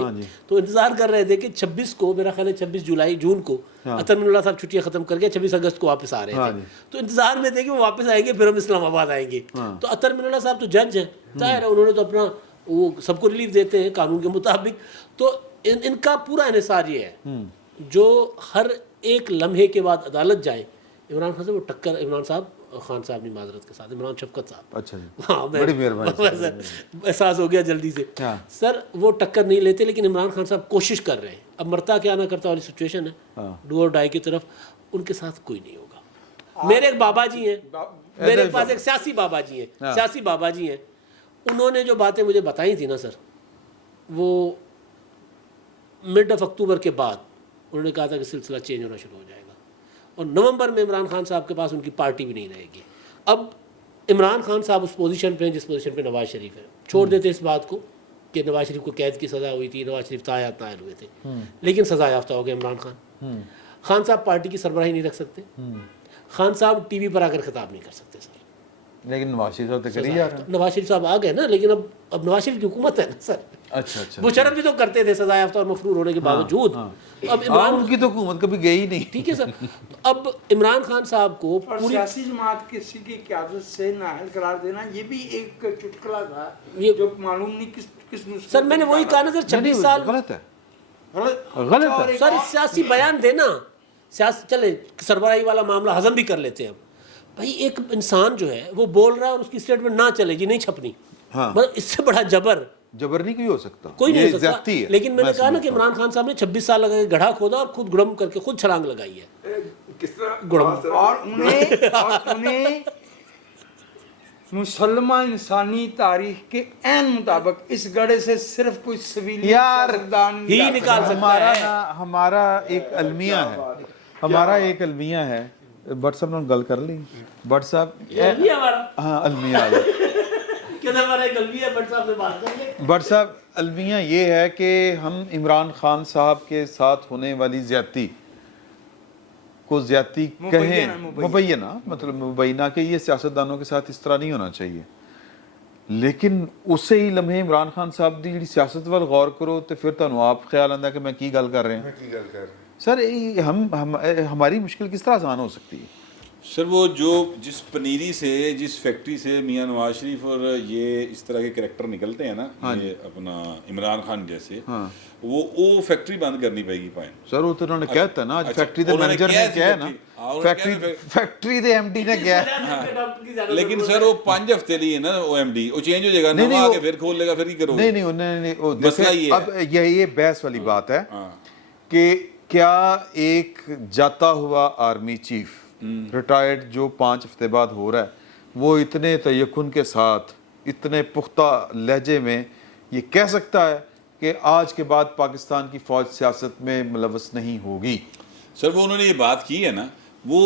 تو انتظار کر رہے تھے کہ 26 کو میرا خیال ہے 26 جون کو اطہر من اللہ صاحب چھٹیاں ختم کر کے 26 اگست کو واپس آ رہے تھے. تو انتظار میں تھے کہ وہ واپس آئیں گے پھر ہم اسلام آباد آئیں گے. تو اطہر من اللہ صاحب تو جج ہیں ظاہر ہے انہوں نے تو اپنا وہ سب کو ریلیف دیتے ہیں قانون کے مطابق. تو ان کا پورا انحصار یہ ہے جو ہر ایک لمحے کے بعد عدالت جائیں عمران خان سے وہ ٹکر عمران خان صاحب نے معذرت کے ساتھ عمران شفقت صاحب اچھا جی ہاں بڑی مہربانی احساس ہو گیا جلدی سے سر وہ ٹکر نہیں لیتے. لیکن عمران خان صاحب کوشش کر رہے ہیں. اب مرتا کیا نہ کرتا والی سچویشن ہے ڈو اور ڈائی کی طرف ان کے ساتھ کوئی نہیں ہوگا. میرے ایک بابا جی ہیں میرے پاس ایک سیاسی بابا جی ہیں انہوں نے جو باتیں مجھے بتائی تھی نا سر وہ مڈ اکتوبر کے بعد انہوں نے کہا تھا کہ سلسلہ چینج ہونا شروع ہو جائے گا اور نومبر میں عمران خان صاحب کے پاس ان کی پارٹی بھی نہیں رہے گی. اب عمران خان صاحب اس پوزیشن پہ ہیں جس پوزیشن پہ نواز شریف ہے. چھوڑ دیتے اس بات کو کہ نواز شریف کو قید کی سزا ہوئی تھی نواز شریف تاحیات نائل ہوئے تھے لیکن سزا یافتہ ہو گئے عمران خان. خان صاحب پارٹی کی سربراہی نہیں رکھ سکتے. خان صاحب ٹی وی پر آ کر خطاب نہیں کر سکتے سر. لیکن نواز شریف صاحب تو کر ہی آ رہا ہے. نواز شریف صاحب آ گئے نا لیکن اب نواز شریف کی حکومت ہے نا سر. اچھا وہ شرم بھی تو کرتے تھے سزا یافتہ اور مفرور ہونے کے باوجود. اب عمران کی تو حکومت کبھی گئی نہیں. ٹھیک ہے سر. اب عمران خان صاحب کو پوری سیاسی جماعت کسی کی قیادت سے نااہل قرار دینا یہ بھی ایک چٹکلا تھا جو معلوم نہیں کس سر میں نے وہی کہا نا سر 26 سال غلط ہے سر سیاسی بیان دینا چلے سربراہی والا معاملہ ہضم بھی کر لیتے ہیں. اب بھائی ایک انسان جو ہے وہ بول رہا ہے اور اس کی اسٹیٹمنٹ نہ چلے گی نہیں چھپنی مطلب اس سے بڑا جبر نہیں کوئی ہو سکتا کوئی نہیں ہو سکتا. لیکن میں نے کہا نا کہ عمران خان صاحب نے 26 سال لگا کے گڑھا کھودا اور خود گڑم کر کے خود چھلانگ لگائی ہے کس طرح گڑم اور انہیں مسلمہ انسانی تاریخ کے عین مطابق اس گڑھے سے صرف کوئی سویلی ہی نکال سکتا ہے. ہمارا ایک المیہ ہے بٹ صاحب نے گل کر لی بٹ صاحب ہاں المیہ कहते हमारा एक अलविया बट साहब से बात करेंगे। बट साहब अलमिया ये है कि हम इमरान खान साहब के साथ होने वाली ज्यादती को ज्यादती कहें, मुबैना मतलब मुबैना कि ये सियासतदानों के साथ इस तरह नहीं होना चाहिए, लेकिन उसे ही लम्हे इमरान खान साहब दी जी सियासत वाल गौर करो तो फिर तुहानू आप ख्याल आंदा कि मैं की गल कर रहे हैं। सर हमारी मुश्किल किस तरह आसान हो सकती है? सर वो जो जिस पनीरी से, जिस फैक्ट्री से मियां नवाज शरीफ और ये इस तरह के कैरेक्टर निकलते हैं ना, ये अपना इमरान खान जैसे, वो फैक्ट्री बंद करनी पड़ेगी पाए। सर वो तो उन्होंने कहता ना, आज फैक्ट्री के मैनेजर ने क्या है ना, फैक्ट्री दे एमडी ने क्या है, लेकिन सर वो 5 हफ्ते लिए ना, वो एमडी वो चेंज हो जाएगा, नवा आके फिर खोल लेगा, फिर ही करोगे? नहीं नहीं उन्होंने मसला ये अब ये बहस वाली बात है कि क्या एक जाता हुआ आर्मी चीफ रिटायर्ड जो 5 हफ्ते बाद हो रहा है, वो इतने तयक्कुन के साथ, इतने पुख्ता लहजे में ये कह सकता है कि आज के बाद पाकिस्तान की फौज सियासत में मुलव्वस नहीं होगी? सर वो उन्होंने ये बात की है ना, वो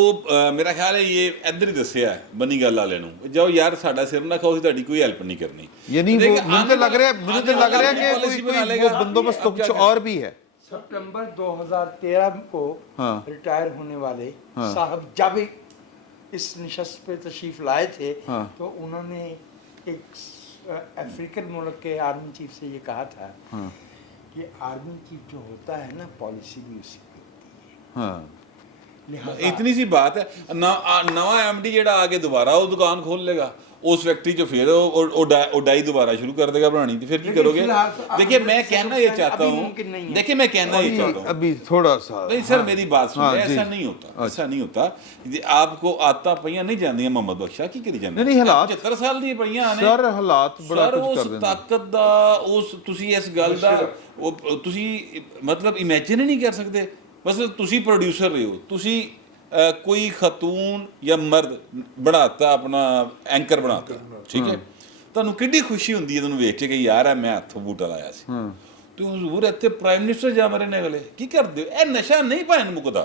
मेरा ख्याल है ये इधर ही दसिया है बनी गल वाले नूं, जाओ यार साडा सिर ना खाओ, तुहाडी कोई हेल्प नहीं करनी। यानी वो मुझे तो लग रहा है कि कोई बंदोबस्त तो कुछ और भी है। सितंबर 2013 को रिटायर होने वाले साहब जब इस नशस्त पे तशरीफ लाए थे तो उन्होंने एक अफ्रीकन मुल्क के आर्मी चीफ से ये कहा था कि आर्मी चीफ जो होता है ना, पॉलिसी भी उसी की होती है। इतनी सी बात है, नवा एमडी जेड़ा आगे दोबारा वो दुकान खोल लेगा उस फैक्ट्री जो फिर ओडाई दोबारा शुरू कर देगा बनानी, तो फिर की करोगे? देखिए मैं कहना ये चाहता हूँ, देखिए मैं कहना ये चाहता हूँ, अभी थोड़ा सा नहीं सर मेरी बात सुनिए, ऐसा नहीं होता, ऐसा नहीं होता। आपको आता पहियां नहीं जानी मोहम्मद बख्शा की करी जाना, नहीं हालात 75 साल दी पहियां आने सर, हालात बड़ा सर कुछ कर उस देंगे। ताकत दा उस तुसी इस गल दा तुसी मतलब इमेजिन ही नहीं कर सकते। मतलब तुसी प्रोड्यूसर रहे हो, तुसी कोई खतून या मर्द बनाता अपना एंकर बनाता, ठीक है, ਤੁਹਾਨੂੰ ਕਿੱਡੀ ਖੁਸ਼ੀ ਹੁੰਦੀ ਹੈ ਤੁਹਾਨੂੰ ਵੇਖ ਕੇ ਕਿ ਯਾਰ ਹੈ ਮੈਂ ਹੱਥੋਂ ਬੂਟਾ ਲਾਇਆ ਸੀ, ਤੇ ਹਜ਼ੂਰ ਇੱਥੇ ਪ੍ਰਾਈਮ ਮਿਨਿਸਟਰ ਜਾ ਮਰੇ ਨੇ ਅਗਲੇ ਕੀ ਕਰਦੇ ਹੋ? ਇਹ ਨਸ਼ਾ ਨਹੀਂ ਭੈਣ ਮੁਕਦਾ,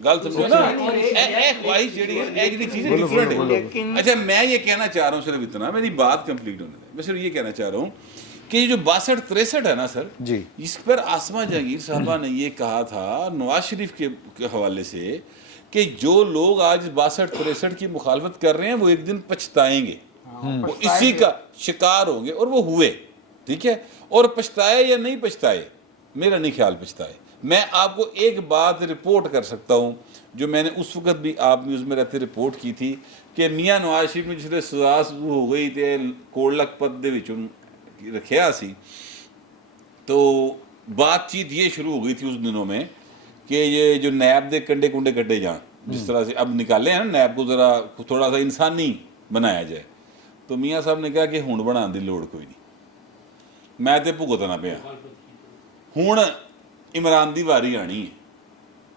ਗੱਲ ਸਮਝੋ ਨਾ, ਇਹ ਖਵਾਇਸ਼ ਜਿਹੜੀ ਹੈ ਇਹ ਜਿਹੜੀ ਚੀਜ਼ डिफरेंट है। अच्छा मैं ये कहना चाह रहा हूँ सिर्फ इतना, मेरी बात कंप्लीट होने दें, मैं सिर्फ ये कहना चाह रहा हूँ कि ये जो 62-63 है ना सर जी, इस पर आसमा जहांगीर साहबा ने ये कहा था नवाज शरीफ के हवाले से कि जो लोग आज 62-63 की मुखालफत कर रहे हैं वो एक दिन पछताएंगे, वो इसी का शिकार होंगे, और वो हुए, ठीक है। और पछताए या नहीं पछताए, मेरा नहीं ख्याल पछताए। मैं आपको एक बात रिपोर्ट कर सकता हूँ जो मैंने उस वक्त भी आप न्यूज़ में रहते रिपोर्ट की थी कि मियाँ नवाज शरीफ ने जिसने सजा हो गई थे कोड़ लखपत दे विच रखिया सी, तो बातचीत ये शुरू हो गई थी उस दिनों में कि ये जो नैब दे कंडे कुंडे कड्डे जाएं, जिस तरह से अब निकाले हैं ना नैब को, ज़रा थोड़ा सा इंसानी बनाया जाए। तो मियाँ साहब ने कहा कि हुण बनाने की लोड़ कोई नहीं, मैं तो भुगतना पिया, हुण इमरान की वारी आनी है,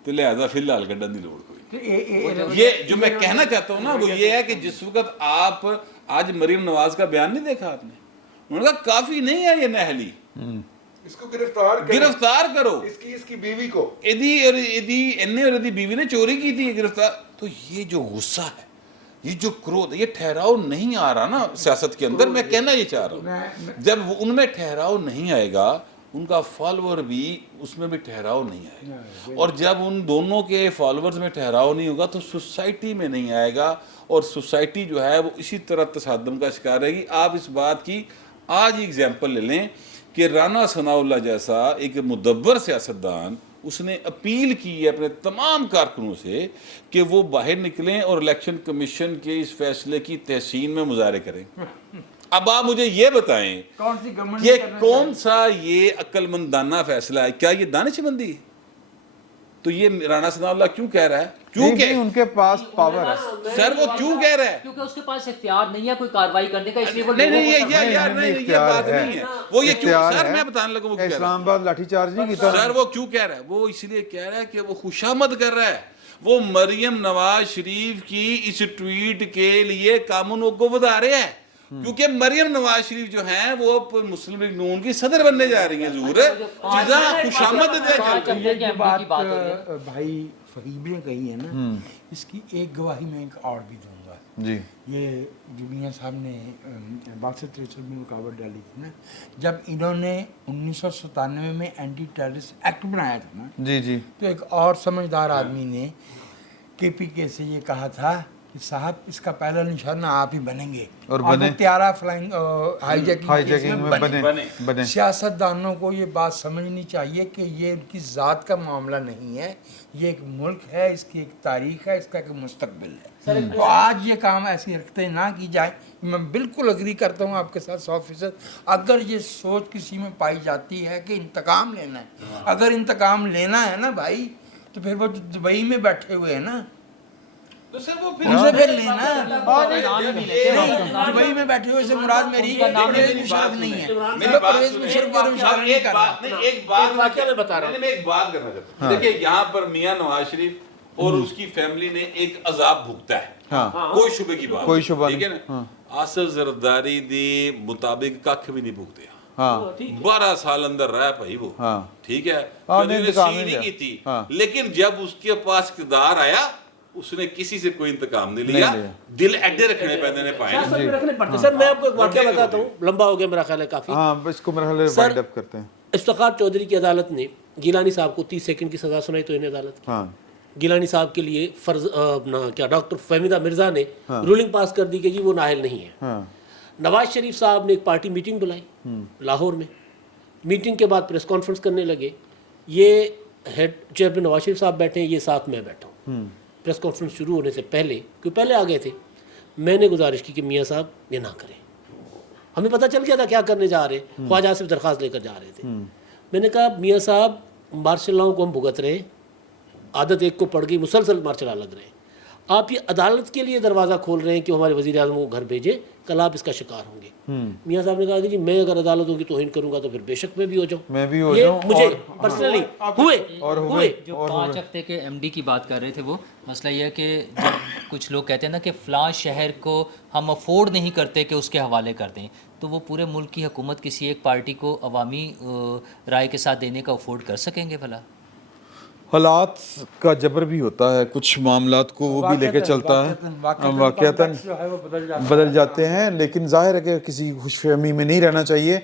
तो लिहाजा फिलहाल कड्डन की लोड़ कोई नहीं। ये जो मैं कहना चाहता हूँ ना वो ये है कि जिस वक्त आप आज मरीम नवाज का बयान नहीं देखा आपने, उन्होंने कहा काफ़ी नहीं है ये नहली, इसको गिरफ्तार करो, इसकी बीवी को, इदी बीवी ने चोरी की थी, गिरफ्तार। तो ये जो गुस्सा है, ये जो क्रोध, ये ठहराव नहीं आ रहा ना सियासत के अंदर, मैं कहना ये चाह रहा हूँ, जब उनमें ठहराव नहीं आएगा उनका फॉलोअर भी उसमें भी ठहराव नहीं आएगा, और जब उन दोनों के फॉलोअर्स में ठहराव नहीं होगा तो सोसाइटी में नहीं आएगा, और सोसाइटी जो है वो इसी तरह तसादम का शिकार रहेगी। आप इस बात की आज ही एग्जाम्पल ले लें कि राना सनाउल्लाह जैसा एक मुदब्बर सियासतदान, उसने अपील की है अपने तमाम कारकुनों से कि वो बाहर निकलें और इलेक्शन कमीशन के इस फैसले की तहसीन में मुजाहरे करें। अब आप मुझे ये बताएं कौन सी गवर्नमेंट ये कौन सा ये अक्लमंदाना फैसला है? क्या ये दानिशमंदी है? तो ये राना सनाउल्लाह क्यों कह रहा है? क्यों नहीं, उनके पास पावर है सर, वो क्यों कह रहा है? क्योंकि उसके पास इख्तियार नहीं है कोई कार्रवाई करने का, इसलिए वो नहीं नहीं ये नहीं, यार नहीं, नहीं ये इख्तियार बात है। नहीं है, वो ये क्यों इख्तियार सर है। मैं बताने लगा वो क्यों कह रहा है। इस्लामाबाद लाठीचार्ज नहीं किया सर वो क्यों कह रहा है? वो इसलिए कह रहा है कि वो खुशामद कर रहा है, वो मरियम नवाज शरीफ की इस ट्वीट के लिए कानूनों को बता रहे हैं, क्योंकि मरियम नवाज शरीफ जो हैं वो मुस्लिम लीग नून की सदर बनने जा रही हैं। ज़रूर चीज़ा खुशामद ये बात भाई फहीम ने कही है ना, इसकी एक गवाही मैं और भी दूंगा। जी ये जो मियाँ साहब ने 62-63 में रुकावट डाली थी ना, जब इन्होंने 1997 में एंटी टेररिस्ट एक्ट बनाया था ना, जी जी तो एक और समझदार आदमी ने KPK से ये कहा था कि साहब इसका पहला निशाना आप ही बनेंगे, और वो बने। त्यारा फ्लाइंग हाईजैकिंग में बने सियासतदानों को ये बात समझनी चाहिए कि ये उनकी ज़ात का मामला नहीं है, ये एक मुल्क है, इसकी एक तारीख है, इसका एक मुस्तकबिल है। तो आज ये काम ऐसे रखते ना की जाए। मैं बिल्कुल अग्री करता हूँ आपके साथ 100%। अगर ये सोच किसी में पाई जाती है कि इंतकाम लेना है, अगर इंतकाम लेना है ना भाई, तो फिर वो दुबई में बैठे हुए हैं ना, तो सर वो उनसे फिर लेना। नहीं, दुबई में बैठे हुए से मुराद मेरी परवेज मुशर्रफ नहीं है। मैं परवेज मुशर्रफ का इशारा नहीं कर रहा। एक बात वाकया मैं बता रहा हूँ। मैं एक बात करना चाहता हूँ। देखिए यहाँ पर मियां नवाज शरीफ और उसकी फैमिली ने एक अजाब भुगता है, कोई शुबे की बात कोई शुबा ठीक है ना। आसिफ जरदारी दी मुताबिक कख भी नहीं भुगते, हाँ 12 साल अंदर रहा भाई वो, हाँ ठीक है, हाँ, कभी नहीं, उसने इंतकाम सी नहीं नहीं की लिया। थी, हाँ। लेकिन जब उसके पास इक़्तिदार आया उसने किसी से कोई इंतकाम नहीं नहीं लिया, लिया। दिल एड्डे रखने पैदे ने पाए। सियासत में रखने पड़ते। सर मैं आपको एक वाकया बताता हूँ, लंबा हो गया मेरा ख्याल है काफ़ी। हाँ इसको मेरा ख्याल है सर, वाइंड अप करते हैं। इफ्तिखार चौधरी की अदालत ने गिलानी साहब को 30 सेकंड की सज़ा सुनाई तो इन्हें अदालत की। हाँ गिलानी साहब के लिए फर्ज अपना क्या डॉक्टर फहमीदा मिर्ज़ा ने रूलिंग पास कर दी कि जी वो नाअहल नहीं है। हाँ नवाज शरीफ साहब ने एक पार्टी मीटिंग बुलाई लाहौर में। मीटिंग के बाद प्रेस कॉन्फ्रेंस करने लगे। ये हेड चेयर पे नवाज शरीफ साहब बैठे हैं, ये साथ में बैठा हूँ। प्रेस कॉन्फ्रेंस शुरू होने से पहले, क्योंकि पहले आ गए थे, मैंने गुजारिश की कि मियाँ साहब ये ना करें। हमें पता चल गया था क्या करने जा रहे हैं, ख्वाजा सिर्फ दरख्वास्त लेकर जा रहे थे। मैंने कहा मियाँ साहब मार्शल लॉ को हम भुगत रहे हैं, आदत एक को पड़ गई, मुसलसल मार्शल लॉ लग रहे हैं। आप ये अदालत के लिए दरवाज़ा खोल रहे हैं कि हमारे वज़ीर आज़म को घर भेजे, कल आप इसका शिकार होंगे। मियाँ साहब ने कहा कि जी मैं अगर अदालतों की तौहीन करूंगा तो फिर बेशक मैं भी हो जाऊँ, मैं भी हो ये जाऊं। मुझे और- पर्सनली हुए जो 5 हफ्ते के MD की बात कर रहे थे, वो मसला ये है कि जब कुछ लोग कहते हैं ना कि फ़लाँ शहर को हम अफोर्ड नहीं करते कि उसके हवाले कर दें, तो वो पूरे मुल्क की हुकूमत किसी एक पार्टी को अवामी राय के साथ देने का अफोर्ड कर सकेंगे भला? हालात का जबर भी होता है, कुछ मामलात को वो भी लेके चलता है, वाक़यातन बदल जाते हैं, लेकिन ज़ाहिर है कि किसी खुशफहमी में नहीं रहना चाहिए।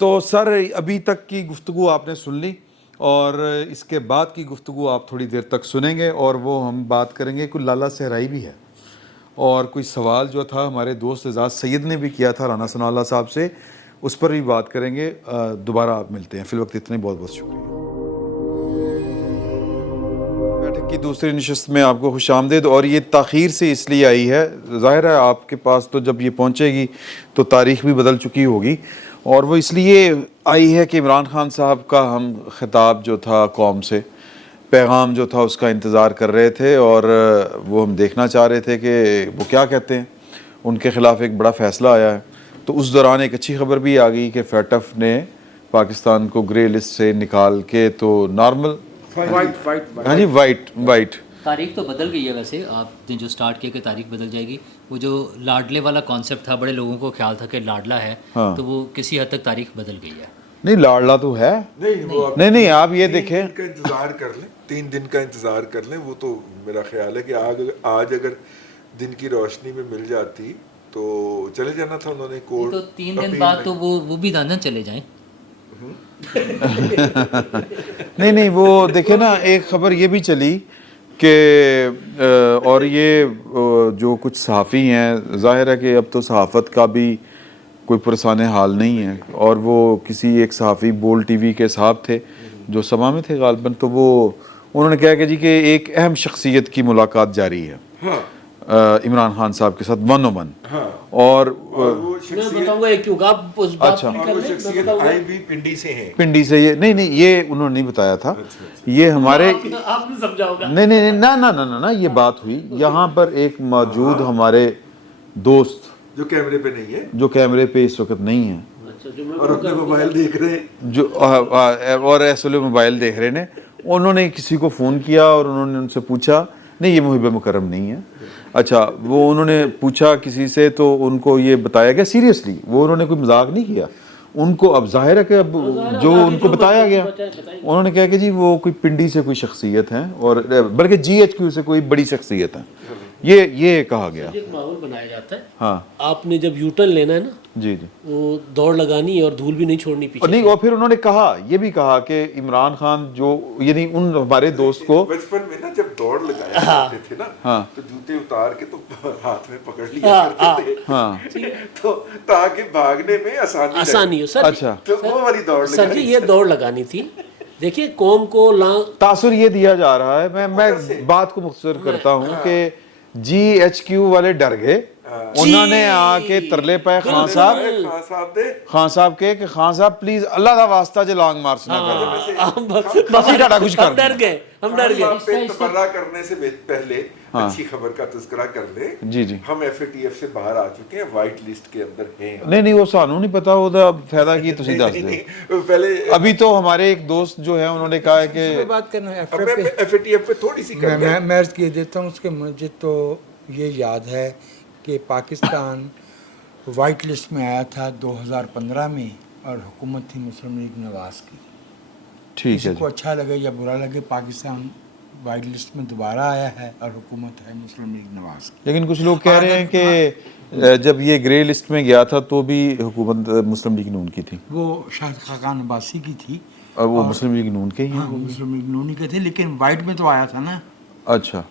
तो सर अभी तक की गुफ्तगू आपने सुन ली और इसके बाद की गुफ्तगू आप थोड़ी देर तक सुनेंगे और वो हम बात करेंगे। कोई लाला सहराई भी है और कोई सवाल जो था हमारे दोस्त एजाज सैयद ने भी किया था राना सनाउल्लाह साहब से, उस पर भी बात करेंगे। दोबारा आप मिलते हैं, फिल वक्त इतने बहुत बहुत शुक्रिया। बैठक की दूसरी नशस्त में आपको खुशामदीद। और ये ताख़ीर से इसलिए आई है, ज़ाहिर है आपके पास तो जब ये पहुँचेगी तो तारीख़ भी बदल चुकी होगी, और वो इसलिए आई है कि इमरान खान साहब का हम ख़िताब जो था कौम से, पैगाम जो था उसका इंतज़ार कर रहे थे और वो हम देखना चाह रहे थे कि वो क्या कहते हैं। उनके ख़िलाफ़ एक बड़ा फ़ैसला आया है, तो उस दौरान एक अच्छी खबर भी आ गई कि FATF ने पाकिस्तान को ग्रे लिस्ट से निकाल के तो नॉर्मल हाँ जी वाइट तारीख तो बदल गई है। वैसे आपने जो स्टार्ट किया कि तारीख बदल जाएगी, वो जो लाडले वाला कॉन्सेप्ट था, बड़े लोगों को ख्याल था कि लाडला है, हाँ। तो वो किसी हद तक तारीख बदल गई है। नहीं लाडला तो है, नहीं आप ये देखें, 3 दिन का इंतजार कर लें, 3 दिन का इंतजार कर लें। वो तो मेरा ख्याल है कि आज अगर दिन की रोशनी में मिल जाती तो चले जाना था उन्होंने कोर्ट। तो 3 दिन बाद तो वो भी लंदन चले जाएं। नहीं वो देखे ना, एक खबर ये भी चली कि और ये जो कुछ सहाफ़ी हैं, ज़ाहिर है कि अब तो सहाफ़त का भी कोई पुरसाने हाल नहीं है, और वो किसी एक सहाफ़ी बोल TV के साहब थे जो समा में थे गालबन, तो वो उन्होंने कहा कि जी कि एक अहम शख्सियत की मुलाकात जारी है इमरान खान साहब के साथ 1-on-1। और वो मैं बताऊंगा एक क्यों आप उस बात अच्छा। को और कर वो लें, मैं शख्सियत बताऊंगा। आई भी पिंडी से है। पिंडी से ये नहीं ये उन्होंने नहीं बताया था, ये हमारे आपने समझा होगा। नहीं ना ये बात हुई यहाँ पर एक मौजूद हमारे दोस्त जो कैमरे पे नहीं है, जो कैमरे पे इस वक्त नहीं है, अच्छा, जो मैं और अपने मोबाइल देख रहे हैं। जो और ऐसे मोबाइल देख रहे ने, उन्होंने किसी को फ़ोन किया और उन्होंने उनसे पूछा, नहीं ये मुहिब मुकर्रम नहीं है। अच्छा, वो उन्होंने पूछा किसी से तो उनको ये बताया गया सीरियसली, वो उन्होंने कोई मजाक नहीं किया उनको। अब जाहिर है कि अब जो उनको बताया गया, उन्होंने कहा कि जी वो कोई पिंडी से कोई शख्सियत है, और बल्कि GHQ से कोई बड़ी शख्सियत है, یہ کہا گیا. ایک ماحول بنایا جاتا ہے. ہاں آپ نے جب یو ٹرن لینا ہے نا جی جی وہ دوڑ لگانی ہے اور دھول بھی نہیں چھوڑنی اور پیچھے. نہیں اور پھر انہوں نے کہا یہ بھی کہا کہ عمران خان جو یعنی ان ہمارے دوست کو بچپن میں نا جب دوڑ لگایا کرتے تھے نا تو جوتے اتار کے تو ہاتھ میں پکڑ لیا کرتے تھے تو تاکہ بھاگنے میں آسانی ہو. سر اچھا تو وہ والی دوڑ سر جی یہ دوڑ لگانی تھی. دیکھیے قوم کو تاثر یہ دیا جا رہا ہے. میں بات کو مختصر کرتا ہوں کہ جی ایچ کیو والے ڈر گئے. انہوں نے آ کے ترلے پائے خان صاحب کے کہ خان صاحب پلیز اللہ دا واسطہ جے لانگ مارچ نہ ہم ڈر گئے. تبرہ کرنے سے پہلے اچھی خبر کا تذکرہ کر لیں. جی جی ہم ایف اے ٹی ایف سے باہر آ چکے ہیں, وائٹ لسٹ کے اندر ہیں. نہیں وہ سانو نہیں پتا وہ فائدہ کی تسی دس دے. پہلے ابھی تو ہمارے ایک دوست جو ہے انہوں نے کہا ہے کہ بات کرنا ہے ایف اے ٹی ایف پہ تھوڑی سی کر لیں. میں عرض کیے دیتا ہوں اس کے مجھے تو یہ یاد ہے کہ پاکستان وائٹ لسٹ میں آیا تھا 2015 میں اور حکومت تھی مسلم لیگ نواز کی. ٹھیک ہے کسی کو اچھا لگے یا برا لگے پاکستان وائٹ لسٹ میں دوبارہ آیا ہے اور حکومت ہے مسلم لیگ نواز کی. لیکن کچھ لوگ کہہ رہے ہیں کہ جب یہ گرے لسٹ میں گیا تھا تو بھی حکومت مسلم لیگ نون کی تھی. وہ شاہد خاقان عباسی کی تھی اور وہ مسلم لیگ نون کے ہی ہیں. وہ مسلم لیگ نون کے تھے لیکن وائٹ میں تو آیا تھا نا. اچھا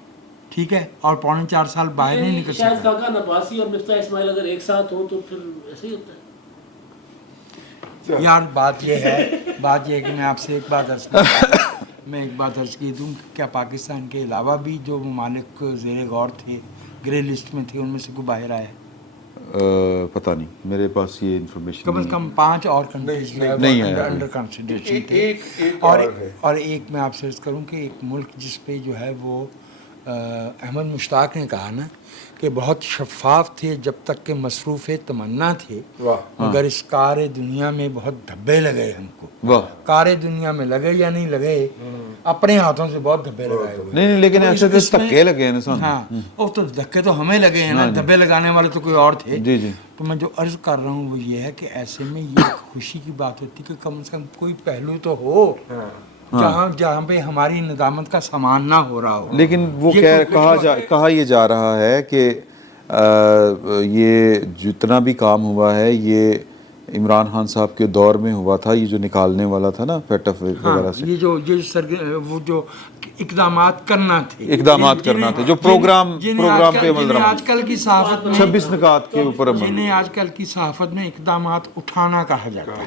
ٹھیک ہے. اور 4.5 سال باہر نہیں نکل شاید سکتا. خاقان عباسی اور مفتاح اسماعیل اگر ایک ساتھ ہوں تو پھر ایسے ہی ہوتا ہے. یار بات یہ ہے کہ میں آپ سے ایک بات عرض کی دوں. کیا پاکستان کے علاوہ بھی جو ممالک زیر غور تھے گرے لسٹ میں تھے ان میں سے کوئی باہر آیا ہے؟ پتہ نہیں میرے پاس یہ انفارمیشن کم از کم 5 اور کنٹریز نہیں ہے انڈر کنسیڈریشن تھے. اور ایک میں آپ سے عرض کروں کہ ایک ملک جس پہ جو ہے وہ احمد مشتاق نے کہا نا کہ بہت شفاف تھے جب تک کہ مصروف تمنا تھے, مگر اس کار دنیا میں بہت دھبے لگے ہم کو. کار دنیا میں لگے یا نہیں لگے اپنے ہاتھوں سے بہت دھبے لگائے ہوئے. نہیں لیکن ایسے دھکے لگے ہیں نا. ہاں وہ تو دھکے تو ہمیں لگے ہیں نا, دھبے لگانے والے تو کوئی اور تھے. جی جی تو میں جو عرض کر رہا ہوں وہ یہ ہے کہ ایسے میں یہ خوشی کی بات ہوتی کہ کم سے کم کوئی پہلو تو ہو جہاں پہ ہماری ندامت کا سامان نہ ہو رہا ہو. لیکن وہ کہا یہ جا رہا ہے کہ یہ جتنا بھی کام ہوا ہے یہ عمران خان صاحب کے دور میں ہوا تھا. یہ جو نکالنے والا تھا نا پیٹف وغیرہ سے, وہ جو اقدامات کرنا تھے جو پروگرام پہ عمل رہا. آج کل کی صحافت میں 26 نکات کے اوپر جنہیں آج کل کی صحافت میں اقدامات اٹھانا کہا جاتا ہے.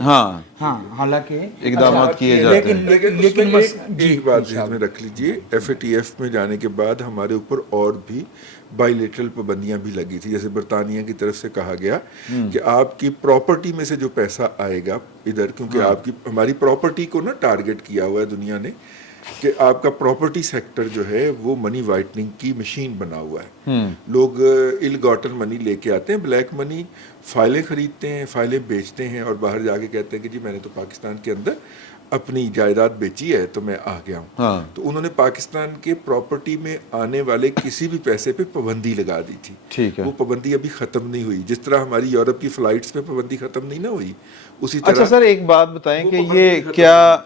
ہاں حالانکہ اقدامات کیے جاتے ہیں. لیکن ایک بات ذہن میں رکھ لیجئے, ایف اے ٹی ایف میں جانے کے بعد ہمارے اوپر اور بھی بائی لیٹرل پابندیاں بھی لگی تھی. جیسے برطانیہ کی طرف سے کہا گیا کہ آپ کی پراپرٹی میں سے جو پیسہ آئے گا ادھر, کیونکہ آپ کی ہماری پراپرٹی کو نا ٹارگٹ کیا ہوا ہے دنیا نے کہ آپ کا پراپرٹی سیکٹر جو ہے وہ منی وائٹننگ کی مشین بنا ہوا ہے. لوگ ال گاٹن منی لے کے آتے ہیں, بلیک منی, فائلیں خریدتے ہیں, فائلیں بیچتے ہیں اور باہر جا کے کہتے ہیں کہ جی میں نے تو پاکستان کے اندر اپنی جائیداد بیچی ہے تو میں آ گیا ہوں. تو انہوں نے پاکستان کے پراپرٹی میں آنے والے کسی بھی پیسے پہ پابندی لگا دی تھی. وہ پابندی ابھی ختم نہیں ہوئی. جس طرح ہماری یورپ کی فلائٹس میں پابندی ختم نہیں نہ ہوئی اسی طرح. اچھا سر ایک بات بتائیں کہ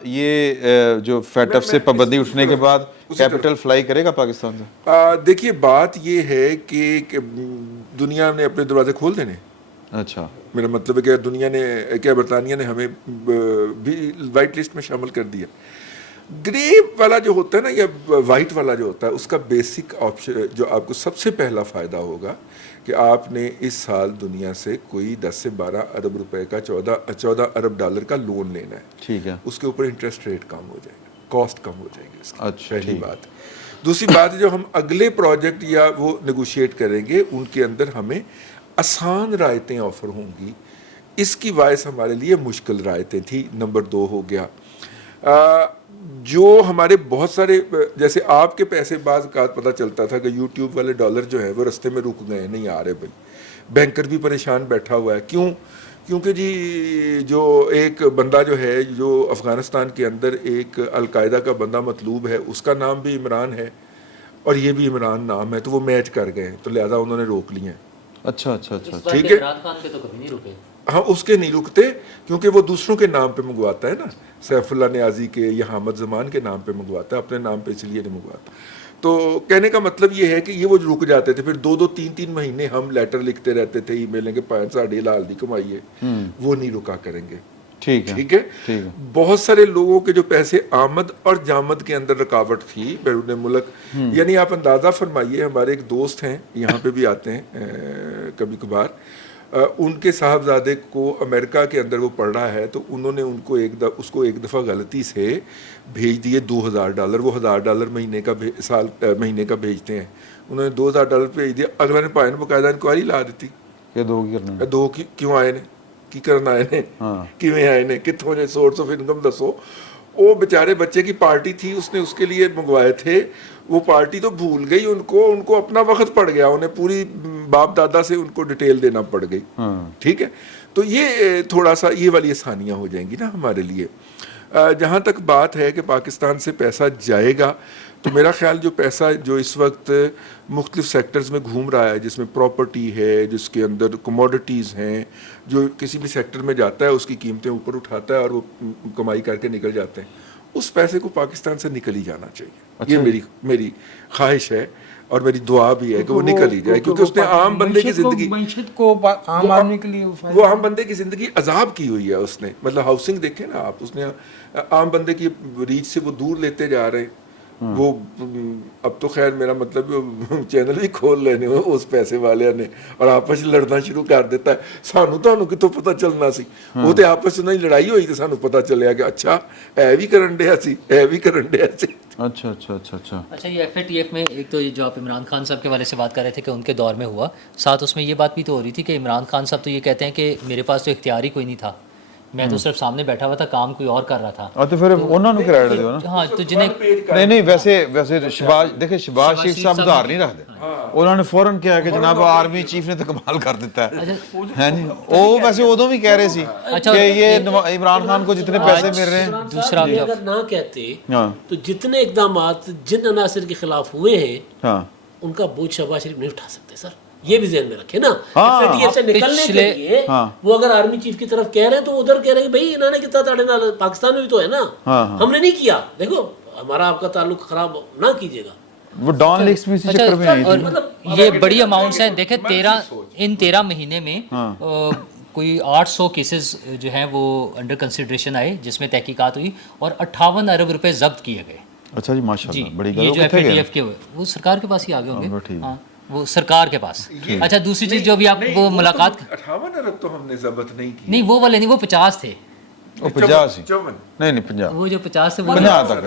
یہ جو فیٹ اف سے پابندی اٹھنے کے بعد کیپٹل فلائی کرے گا پاکستان سے؟ دیکھیے بات یہ ہے کہ دنیا نے اپنے دروازے کھول دینے. اچھا میرا مطلب ہے کہ دنیا نے کیا برطانیہ نے ہمیں بھی وائٹ لسٹ میں شامل کر دیا. گرے والا جو ہوتا ہے نا یا وائٹ والا جو ہوتا ہے اس کا بیسک آپشن جو آپ کو سب سے پہلا فائدہ ہوگا کہ آپ نے اس سال دنیا سے کوئی 10 سے 12 ارب روپے کا 14 ارب ڈالر کا لون لینا ہے. ٹھیک ہے. اس کے اوپر انٹرسٹ ریٹ کم ہو جائے گا, کاسٹ کم ہو جائے گی اس کی. اچھا پہلی بات. دوسری بات جو ہم اگلے پروجیکٹ یا وہ نیگوشیٹ کریں گے ان کے اندر ہمیں آسان رعایتیں آفر ہوں گی. اس کی باعث ہمارے لیے مشکل رعایتیں تھیں. نمبر 2 ہو گیا جو ہمارے بہت سارے جیسے آپ کے پیسے بعض اوقات پتہ چلتا تھا کہ یوٹیوب والے ڈالر جو ہیں وہ رستے میں رک گئے, نہیں آ رہے بھائی. بینکر بھی پریشان بیٹھا ہوا ہے. کیونکہ جی جو ایک بندہ جو ہے جو افغانستان کے اندر ایک القاعدہ کا بندہ مطلوب ہے اس کا نام بھی عمران ہے اور یہ بھی عمران نام ہے, تو وہ میچ کر گئے تو لہذا انہوں نے روک لیے ہیں. اچھا ٹھیک ہے. ہاں اس کے نہیں رکتے کیونکہ وہ دوسروں کے نام پہ منگواتا ہے نا, سیف اللہ نیازی کے یا حامد زمان کے نام پہ منگواتا ہے, اپنے نام پہ اس لیے نہیں منگواتا. تو کہنے کا مطلب یہ ہے کہ یہ وہ رک جاتے تھے، پھر 2-3 مہینے ہم لیٹر لکھتے رہتے تھے ای میلیں کہ 5 لال دی کمائی ہے، وہ نہیں رکا کریں گے. ٹھیک ہے. بہت سارے لوگوں کے جو پیسے آمد اور جامد کے اندر رکاوٹ تھی بیرون ملک، یعنی آپ اندازہ فرمائیے، ہمارے ایک دوست ہیں یہاں پہ بھی آتے ہیں کبھی کبھار، ان کے صاحبزادے کو امریکہ کے اندر وہ پڑھ رہا ہے، تو انہوں نے اس کو ایک دفعہ غلطی سے بھیج دیے $2,000. وہ $1,000 مہینے کا بھیجتے ہیں، انہوں نے $2,000 بھیج دیا. اگلا نے پائن باقاعدہ انکوائری لا دیتی کہ دو کیوں آئے نے، کی کرنا آئے نے، کیویں آئے نے، کتوں نے سورس آف انکم دسو. وہ بیچارے بچے کی پارٹی تھی، اس نے اس کے لیے منگوائے تھے، وہ پارٹی تو بھول گئی ان کو اپنا وقت پڑ گیا، انہیں پوری باپ دادا سے ان کو ڈیٹیل دینا پڑ گئی. ٹھیک ہے. تو یہ تھوڑا سا یہ والی آسانیاں ہو جائیں گی نا ہمارے لیے. جہاں تک بات ہے کہ پاکستان سے پیسہ جائے گا، تو میرا خیال جو پیسہ جو اس وقت مختلف سیکٹرز میں گھوم رہا ہے، جس میں پراپرٹی ہے، جس کے اندر کوموڈیٹیز ہیں، جو کسی بھی سیکٹر میں جاتا ہے اس کی قیمتیں اوپر اٹھاتا ہے اور وہ کمائی کر کے نکل جاتے ہیں، اس پیسے کو پاکستان سے نکل ہی جانا چاہیے. یہ میری خواہش ہے اور میری دعا بھی ہے کہ وہ نکل ہی جائے، کیونکہ اس نے عام بندے کی زندگی عام آدمی کے لیے وہ عام بندے کی زندگی عذاب کی ہوئی ہے. اس نے مطلب ہاؤسنگ دیکھیں نا آپ، اس نے عام بندے کی ریچ سے وہ دور لیتے جا رہے ہیں. وہ اب تو خیر میرا مطلب چینل بھی کھول لینے اس پیسے والے نے اور آپس لڑنا شروع کر دیتا ہے. سانو تو کتوں پتہ چلنا سی، وہ تو آپس میں لڑائی ہوئی تو سانو پتہ چلیا کہ اچھا اے بھی کرن ڈیا سی، اے بھی کرن ڈیا سی. اچھا یہ FATF میں ایک تو جو آپ عمران خان صاحب کے والے سے بات کر رہے تھے کہ ان کے دور میں ہوا، ساتھ اس میں یہ بات بھی تو ہو رہی تھی کہ عمران خان صاحب تو یہ کہتے ہیں کہ میرے پاس تو اختیار ہی کوئی نہیں تھا، میں تو صرف سامنے بیٹھا ہوا تھا، کام کوئی اور کر رہا تھا. تو پھر انہوں نے کریڈٹ دیو نا. ہاں تو جنہیں نہیں ویسے شہباز شریف صاحب ادھار نہیں رکھتے، انہوں نے فوراً کہا کہ جناب آرمی چیف نے تو کمال کر دیتا ہے. وہ ویسے ادوں بھی کہہ رہے سی کہ یہ عمران خان کو جتنے پیسے مل رہے ہیں. دوسرا اگر نہ کہتے تو جتنے اقدامات جن عناصر کے خلاف ہوئے ہیں ان کا بوجھ شہباز شریف نہیں اٹھا سکتے. سر یہ بھی ذہن میں رکھے نا، FATF سے نکلنے کے لیے وہ اگر آرمی چیف کی طرف کہہ رہے ہیں تو ادھر کہہ رہے ہیں بھائی انہوں نے کتنا تاڑے نال، پاکستان میں بھی تو ہے نا، ہم نے نہیں کیا، دیکھو ہمارا آپ کا تعلق خراب نہ کیجیے گا. وہ ڈان لیکس میں اسی چکر میں نہیں تھی. اور یہ بڑی اماؤنٹس ہیں. دیکھیں 13 مہینے میں کوئی 800 کیسز جو ہیں وہ انڈر کنسیڈریشن آئے جس میں تحقیقات ہوئی اور 58 ارب روپے ضبط کیے گئے. اچھا جی ماشاءاللہ، بڑی یہ جو FATF کے ہوئے وہ سرکار کے پاس ہی آگے ہوں گے. ہاں وہ سرکار کے پاس. اچھا دوسری چیز جو بھی آپ وہ ملاقات 58 ارب تو ہم نے ضبط نہیں کی. نہیں وہ والے نہیں، وہ 50 تھے. وہ 50 نہیں 50 وہ جو 50 سے وہ 50 تک.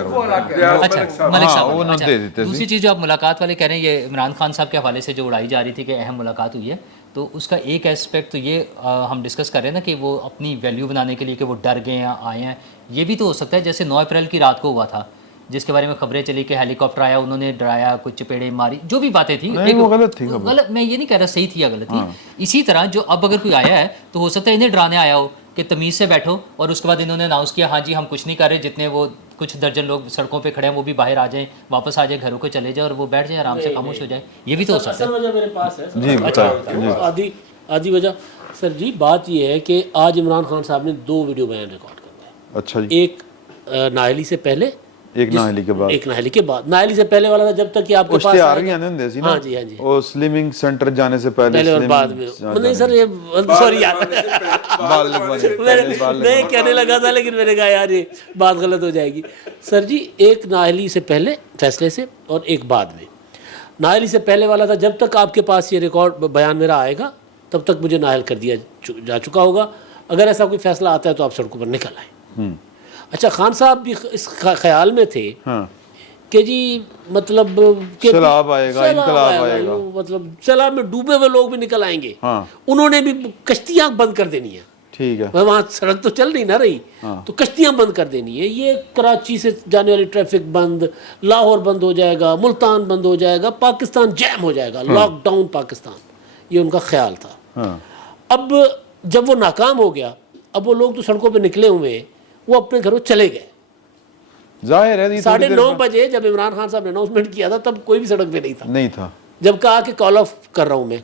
اچھا ملک صاحب. دوسری چیز جو آپ ملاقات والے کہہ رہے ہیں، یہ عمران خان صاحب کے حوالے سے جو اڑائی جا رہی تھی کہ اہم ملاقات ہوئی ہے، تو اس کا ایک اسپیکٹ تو یہ ہم ڈسکس کر رہے ہیں نا کہ وہ اپنی ویلیو بنانے کے لیے کہ وہ ڈر گئے ہیں آئے ہیں. یہ بھی تو ہو سکتا ہے جیسے 9 اپریل کی رات کو ہوا تھا جس کے بارے میں خبریں چلی کہ ہیلی کاپٹر آیا، انہوں نے ڈرایا، کچھ چپیڑے ماری، جو بھی باتیں تھیں غلط تھی. غلط میں یہ نہیں کہہ رہا صحیح تھی یا غلط تھی. اسی طرح جو اب اگر کوئی آیا ہے تو ہو سکتا ہے انہیں ڈرانے آیا ہو کہ تمیز سے بیٹھو، اور اس کے بعد انہوں نے اناؤنس کیا ہاں جی ہم کچھ نہیں کر رہے، جتنے وہ کچھ درجن لوگ سڑکوں پہ کھڑے ہیں وہ بھی باہر آ جائیں، واپس آ جائیں، گھروں کو چلے جائیں اور وہ بیٹھ جائیں آرام سے، خاموش ہو جائیں. یہ بھی تو ہو سکتا ہے. وجہ میرے پاس ہے آدھی وجہ سر جی. بات یہ ہے کہ آج عمران خان صاحب نے 2 ویڈیو بیان ریکارڈ کروائے. اچھا جی. ایک نااہلی سے پہلے، ایک نااہلی کے بعد. ایک نااہلی کے بعد. نااہلی سے پہلے والا تھا جب تک کہ آپ کے پاس اشتہار بھی آنے ہوندے سی نا. ہاں جی ہاں جی. وہ سلمنگ سینٹر جانے سے پہلے اور بعد میں نہیں سر یہ سوری یار میں کہنے لگا تھا لیکن میں نے کہا یار یہ بات غلط ہو جائے گی. سر جی ایک نااہلی سے پہلے فیصلے سے اور ایک بعد میں. نااہلی سے پہلے والا تھا جب تک آپ کے پاس یہ ریکارڈ بیان میرا آئے گا تب تک مجھے نااہل کر دیا جا چکا ہوگا. اگر ایسا کوئی فیصلہ آتا ہے تو آپ سڑکوں پر نکل آئیں. اچھا خان صاحب بھی اس خیال میں تھے کہ جی مطلب سیلاب آئے گا، انقلاب آئے گا، مطلب سیلاب میں ڈوبے ہوئے لوگ بھی نکل آئیں گے. انہوں نے بھی کشتیاں بند کر دینی ہیں. ٹھیک ہے. وہاں سڑک تو چل نہیں نہ رہی تو کشتیاں بند کر دینی ہے. یہ کراچی سے جانے والی ٹریفک بند، لاہور بند ہو جائے گا، ملتان بند ہو جائے گا، پاکستان جیم ہو جائے گا، لاک ڈاؤن پاکستان. یہ ان کا خیال تھا. اب جب وہ ناکام ہو گیا اب وہ لوگ تو سڑکوں پہ نکلے ہوئے ہیں، وہ اپنے گھروں چلے گئے. ظاہر ہے 9:30 بجے جب عمران خان صاحب نے اناؤنسمنٹ کیا تھا تب کوئی بھی سڑک پہ نہیں تھا. جب کہا کہ کال آف کر رہا ہوں میں،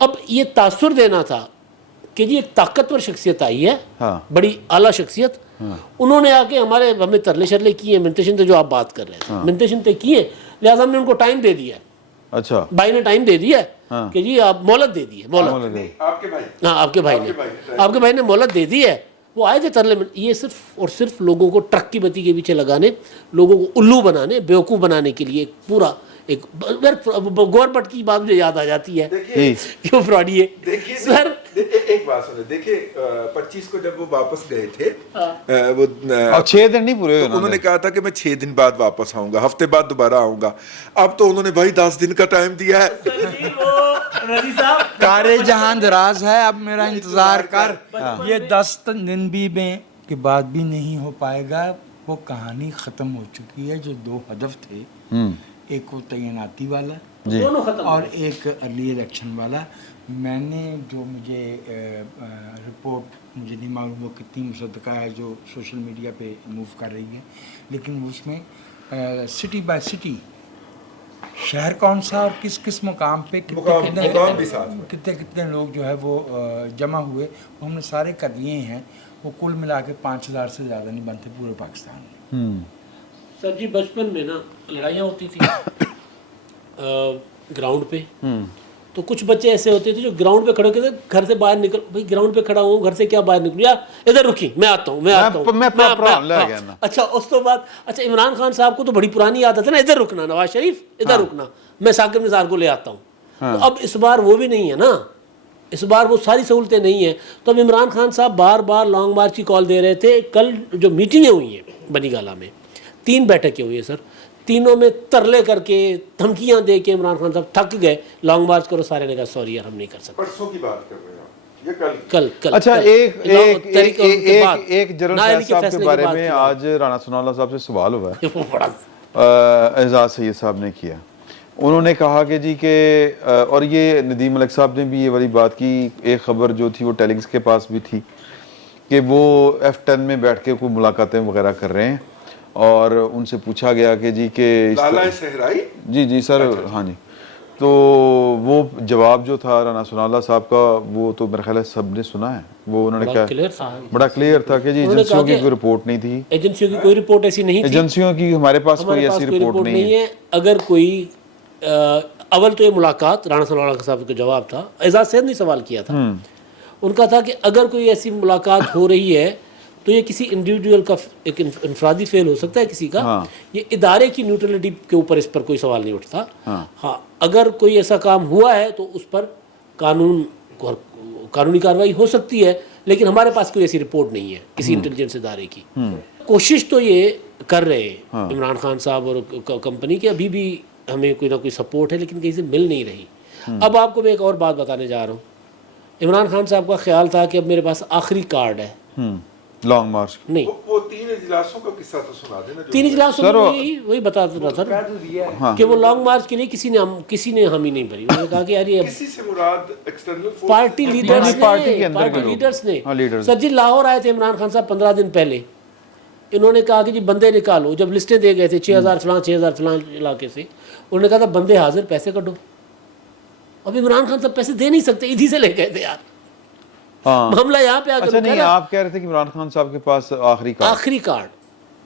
اب یہ تاثر دینا تھا کہ جی ایک طاقتور شخصیت آئی ہے، بڑی اعلیٰ شخصیت. انہوں نے آ کے ہمیں ترلے شرلے کیے، منتشن جو آپ بات کر رہے تھے منتشن کی ہے، لہٰذا ہم نے ان کو ٹائم دے دیا ہے. اچھا بھائی نے ٹائم دے دیا ہے کہ جی آپ مہلت دے دی ہے, مہلت. آپ کے بھائی ہاں آپ کے بھائی نے مہلت دے دی ہے. وہ آئے تھے ترلے میں, یہ صرف اور صرف لوگوں کو ٹرک کی بتی کے پیچھے لگانے, لوگوں کو الو بنانے, بیوقوف بنانے کے لیے پورا ایک گورنمنٹ کی بات مجھے یاد آ جاتی ہے کیوں فراڈی ہے سر. ایک بات سنیں, دیکھیں 25 کو جب وہ واپس گئے تھے وہ 6 دن نہیں پورے ہوئے, انہوں نے کہا تھا کہ میں 6 دن بعد واپس آؤں گا, ہفتے بعد دوبارہ آؤں گا. اب تو انہوں نے بھائی 10 دن کا ٹائم دیا ہے. کار جہاں دراز ہے, اب میرا انتظار کر. یہ 10 دن بھی میں کے بعد بھی نہیں ہو پائے گا. وہ کہانی ختم ہو چکی ہے. جو 2 ہدف تھے, ایک وہ تعیناتی والا اور ایک ارلی الیکشن والا. میں نے جو مجھے رپورٹ, مجھے نہیں معلوم وہ کتنی مصدقہ ہے جو سوشل میڈیا پہ موو کر رہی ہے, لیکن اس میں سٹی بائی سٹی شہر کون سا اور کس کس مقام پہ کتنے لوگ جو ہے وہ جمع ہوئے, وہ ہم نے سارے کر لیے ہیں. وہ کل ملا کے 5000 سے زیادہ نہیں بنتے پورے پاکستان میں. سر جی بچپن میں نا لڑائیاں ہوتی تھیں گراؤنڈ پہ, تو کچھ بچے ایسے ہوتے تھے جو گراؤنڈ پہ کھڑے ہوتے تھے, گھر سے باہر نکل, بھائی گراؤنڈ پہ کھڑا ہوں, گھر سے کیا باہر نکلوں, یا ادھر رکی میں آتا ہوں. اچھا اس تو بعد اچھا عمران خان صاحب کو تو بڑی پرانی عادت ہے نا ادھر رکنا, نواز شریف ادھر رکنا, میں ثاقب نثار کو لے آتا ہوں. تو اب اس بار وہ بھی نہیں ہے نا, اس بار وہ ساری سہولتیں نہیں ہیں. تو اب عمران خان صاحب بار بار لانگ مارچ کی کال دے رہے تھے. کل جو میٹنگیں ہوئی ہیں بنی گالہ میں, 3 بیٹھکیں ہوئی ہیں سر, تینوں میں ترلے کر کے دھمکیاں دے کے عمران خان صاحب تھک گئے, لانگ مارچ کرو, سارے نے کہا سوری یار ہم نہیں کر سکتے. پرسوں کی بات کر رہے ہیں آپ, یہ کل. اچھا ایک جنرل فیض صاحب کے بارے میں آج رانا ثناء اللہ صاحب سے سوال ہوا ہے, اعزاز سید صاحب نے کیا. انہوں نے کہا کہ جی کہ, اور یہ ندیم ملک صاحب نے بھی یہ والی بات کی, ایک خبر جو تھی وہ ٹیلنگز کے پاس بھی تھی کہ وہ F10 میں بیٹھ کے کوئی ملاقاتیں وغیرہ کر رہے ہیں, اور ان سے پوچھا گیا کہ جی کہ لالہ صحرائی, جی سر, ہاں جی. تو وہ جواب جو تھا رانا ثناء اللہ صاحب کا, وہ تو میرا خیال ہے سب نے سنا ہے. وہ انہوں نے کہا بڑا کلیئر تھا کہ جی ایجنسیوں کی کوئی رپورٹ نہیں تھی, ایجنسیوں کی کوئی رپورٹ ایسی نہیں تھی, ایجنسیوں کی ہمارے پاس کوئی ایسی رپورٹ نہیں ہے. اگر کوئی اول تو یہ ملاقات رانا ثناء اللہ صاحب کا جواب تھا, اعزاز سید نے سوال کیا تھا, ان کا تھا کہ اگر کوئی ایسی ملاقات ہو رہی ہے تو یہ کسی انڈیویڈول کا ایک انفرادی فعل ہو سکتا ہے کسی کا, یہ ادارے کی نیوٹرلٹی کے اوپر اس پر کوئی سوال نہیں اٹھتا. ہاں اگر کوئی ایسا کام ہوا ہے تو اس پر قانونی کارروائی ہو سکتی ہے, لیکن ہمارے پاس کوئی ایسی رپورٹ نہیں ہے کسی انٹیلیجنس ادارے کی. کوشش تو یہ کر رہے ہیں عمران خان صاحب اور کمپنی کے, ابھی بھی ہمیں کوئی نہ کوئی سپورٹ ہے لیکن کہیں سے مل نہیں رہی. اب آپ کو میں ایک اور بات بتانے جا رہا ہوں. عمران خان صاحب کا خیال تھا کہ اب میرے پاس آخری کارڈ ہے لانگ مارچ, نہیں وہ 3 اجلاسوں کا قصہ تو سنا دینا. 3 اجلاسوں میں وہی بتا رہا تھا کہ وہ لانگ مارچ کے لیے کسی نے حامی نہیں بھری. انہوں نے کہا کہ یار یہ کسی سے مراد ایکسٹرنل پارٹی لیڈرز نے. سر جی لاہور آئے تھے عمران خان صاحب 15 دن پہلے, انہوں نے کہا کہ جی بندے نکالو, جب لسٹیں دے گئے تھے 6000 فلاں علاقے سے, انہوں نے کہا تھا بندے حاضر, پیسے کٹو. اب عمران خان صاحب پیسے دے نہیں سکتے, ادھی سے لے گئے تھے یار. معاملہ یہاں پہ اچھا نہیں, آپ کہہ رہے تھے کہ عمران خان صاحب کے پاس آخری کارڈ,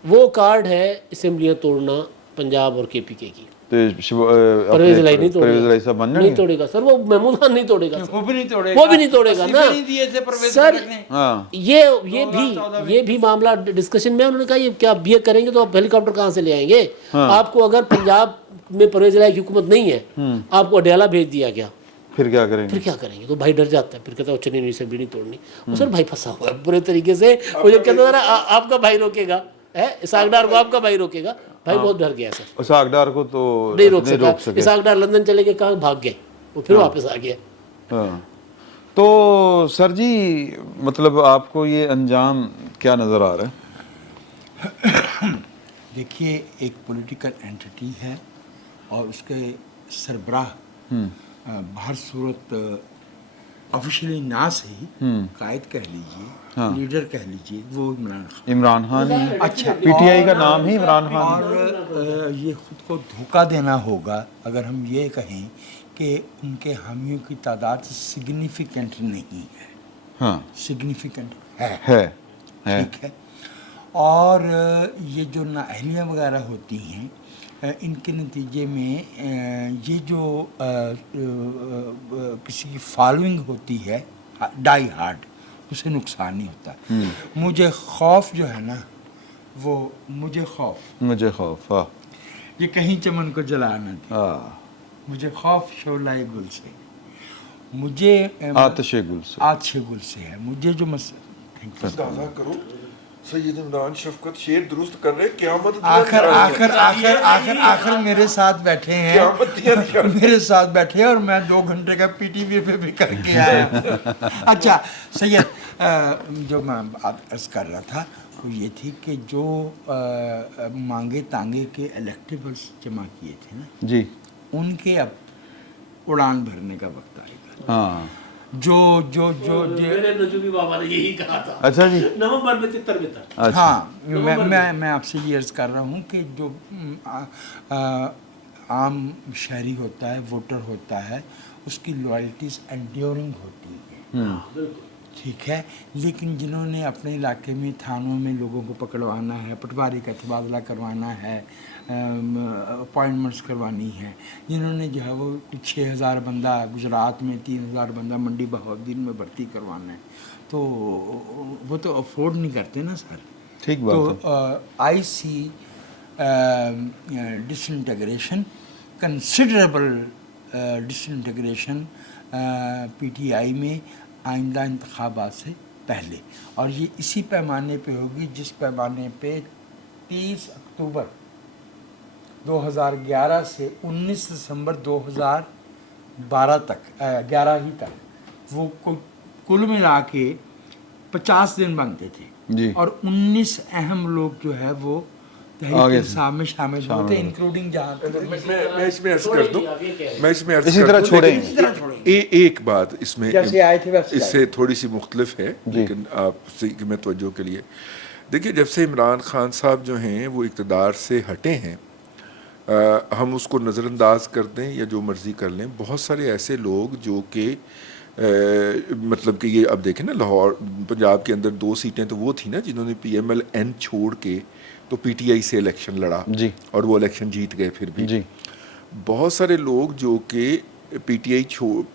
وہ کارڈ ہے اسمبلیاں توڑنا پنجاب اور کے پی کے کی. پرویز الہی نہیں توڑے گا سر, وہ محمود خان نہیں توڑے گا, وہ بھی نہیں توڑے گا نا سر. یہ بھی معاملہ ڈسکشن میں, انہوں نے کہا یہ کیا یہ کریں گے تو آپ ہیلی کاپٹر کہاں سے لے آئیں گے. آپ کو اگر پنجاب میں پرویز الہی کی حکومت نہیں ہے, آپ کو اڈیالہ بھیج دیا گیا, پھر کیا کریں گے. تو بھائی ڈر جاتا ہے, پھر کہتا ہے چنی نہیں اسمبلی نہیں توڑنی. سر بھائی پھنسا ہوا ہے برے طریقے سے. وہ جب کہتا تھا آپ کا بھائی روکے گا, اسحاق ڈار کو آپ کا بھائی روکے گا, بھائی بہت ڈر گیا سر. اسحاق ڈار کو تو نہیں روک سکا. اسحاق ڈار لندن چلے گئے, کہاں بھاگ گئے, وہ پھر واپس آ گیا. تو سر جی مطلب آپ کو یہ انجام کیا نظر آ رہا ہے؟ دیکھیے ایک پولیٹیکل اینٹی ہے اور اس کے سربراہ بہر صورت آفیشلی نہ صحیح قائد کہہ لیجیے, لیڈر کہہ لیجیے, وہ عمران خان. اچھا پی ٹی آئی کا نام ہی عمران خان. اور یہ خود کو دھوکہ دینا ہوگا اگر ہم یہ کہیں کہ ان کے حامیوں کی تعداد سگنیفیکنٹ نہیں ہے. ہاں سگنیفیکنٹ ہے, ٹھیک ہے. اور یہ جو نااہلیاں وغیرہ ہوتی ہیں इनके नतीजे में ये जो किसी की फॉलोइंग होती है डाई हार्ड, उसे नुकसान नहीं होता। मुझे खौफ जो है ना, वो मुझे खौफ हाँ ये कहीं चमन को जला न दे, हाँ मुझे खौफ शोलाए गुल से, मुझे आतिश गुल से है। मुझे जो दावा करो सैयद इमरान शफकत शेर दुरुस्त कर रहे, क़यामत आखिर मेरे साथ बैठे हैं, मेरे साथ बैठे हैं और मैं 2 घंटे का पीटीवी पे भी करके आया। अच्छा सैयद, जो मैं बात अर्ज कर रहा था वो ये थी कि जो मांगे तांगे के इलेक्टिबल्स जमा किए थे ना जी, उनके अब उड़ान भरने का वक्त आएगा। हाँ जो मेरे नजूमी बाबा ने यही कहा था। अच्छा जी, नवंबर में 73 में था। अच्छा हाँ, मैं आपसे ये अर्ज़ कर रहा हूँ कि जो आम शहरी होता है, वोटर होता है, उसकी लॉयल्टीज़ एंड्योरिंग होती है, ठीक है। लेकिन जिन्होंने अपने इलाके में थानों में लोगों को पकड़वाना है, पटवारी का तबादला करवाना है, अपॉइंटमेंट्स करवानी है, जिन्होंने जो है वो 6000 बंदा गुजरात में, 3000 बंदा मंडी बहाउद्दीन में भर्ती करवाना है, तो वो तो अफोर्ड नहीं करते ना सर। ठीक बात है। तो आई सी डिसइंटीग्रेशन, कंसिडरेबल डिसइंटीग्रेशन पीटीआई में आइंदा इंतखाबात से पहले, और ये इसी पैमाने पे होगी जिस पैमाने पे 30 अक्टूबर 2011 से 19 दिसंबर 2012 तक 11 ही तक वो कुल मिला के 50 दिन बनते थे जी। और 19 अहम लोग जो है वो तहरीक इंसाफ में शामिल होते, इंक्लूडिंग जहाँ मैं इसमें अर्ज कर दूं, इसी तरह छोड़ें। एक बात इसमें जैसे आए थे वैसे इससे थोड़ी सी मुख्तलिफ है, लेकिन आपसे कि मैं तवज्जो के लिए देखिए, जब से इमरान खान साहब जो हैं वो इक़्तिदार से हटे हैं, हम उसको नज़रअंदाज कर दें या जो मर्ज़ी कर लें, बहुत सारे ऐसे लोग जो कि मतलब कि ये अब देखें ना, लाहौर पंजाब के अंदर 2 सीटें तो वो थी ना जिन्होंने PMLN छोड़ के तो PTI से इलेक्शन लड़ा जी, और वो इलेक्शन जीत गए फिर भी जी। बहुत सारे लोग जो कि PTI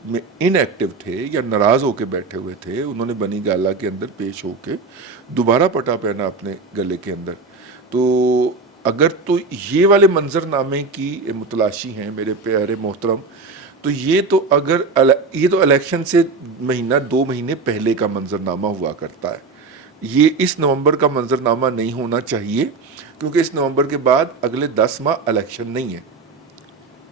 में इनएक्टिव थे या नाराज़ होकर बैठे हुए थे, उन्होंने बनी गाला के अंदर पेश होके दोबारा पटा पहना अपने गले के अंदर। तो अगर तो ये वाले मंजरनामे की मुतलाशी हैं मेरे प्यारे मोहतरम, तो ये तो इलेक्शन से 1-2 महीने पहले का मंजरनामा हुआ करता है। ये इस नवंबर का मंजरनामा नहीं होना चाहिए, क्योंकि इस नवंबर के बाद अगले 10 माह इलेक्शन नहीं है,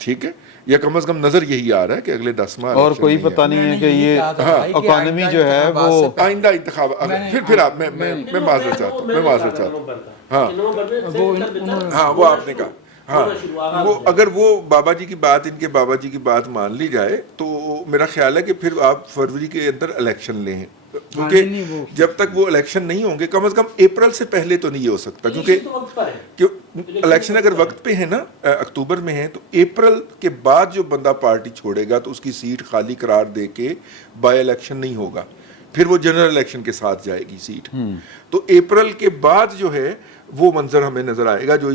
ठीक है, या कम से कम नजर यही आ रहा है कि अगले 10 माह और कोई पता नहीं है कि ये इकोनॉमी जो है वो आइंदा इंतखाब फिर आप मैं माजरत चाहता हूँ, हाँ वो आपने कहा, हाँ वो अगर वो बाबा जी की बात, इनके बाबा जी की बात मान ली जाए तो मेरा ख्याल है कि फिर आप फरवरी के अंदर इलेक्शन लें, क्योंकि जब तक वो इलेक्शन नहीं होंगे, कम से कम अप्रैल से पहले तो नहीं हो सकता, क्योंकि इलेक्शन अगर वक्त पे है ना, अक्टूबर में है, तो अप्रैल के बाद जो बंदा पार्टी छोड़ेगा तो उसकी सीट खाली करार दे के बाय इलेक्शन नहीं होगा, फिर वो जनरल इलेक्शन के साथ जाएगी सीट। तो अप्रैल के बाद जो है वो मंजर हमें नजर आएगा जो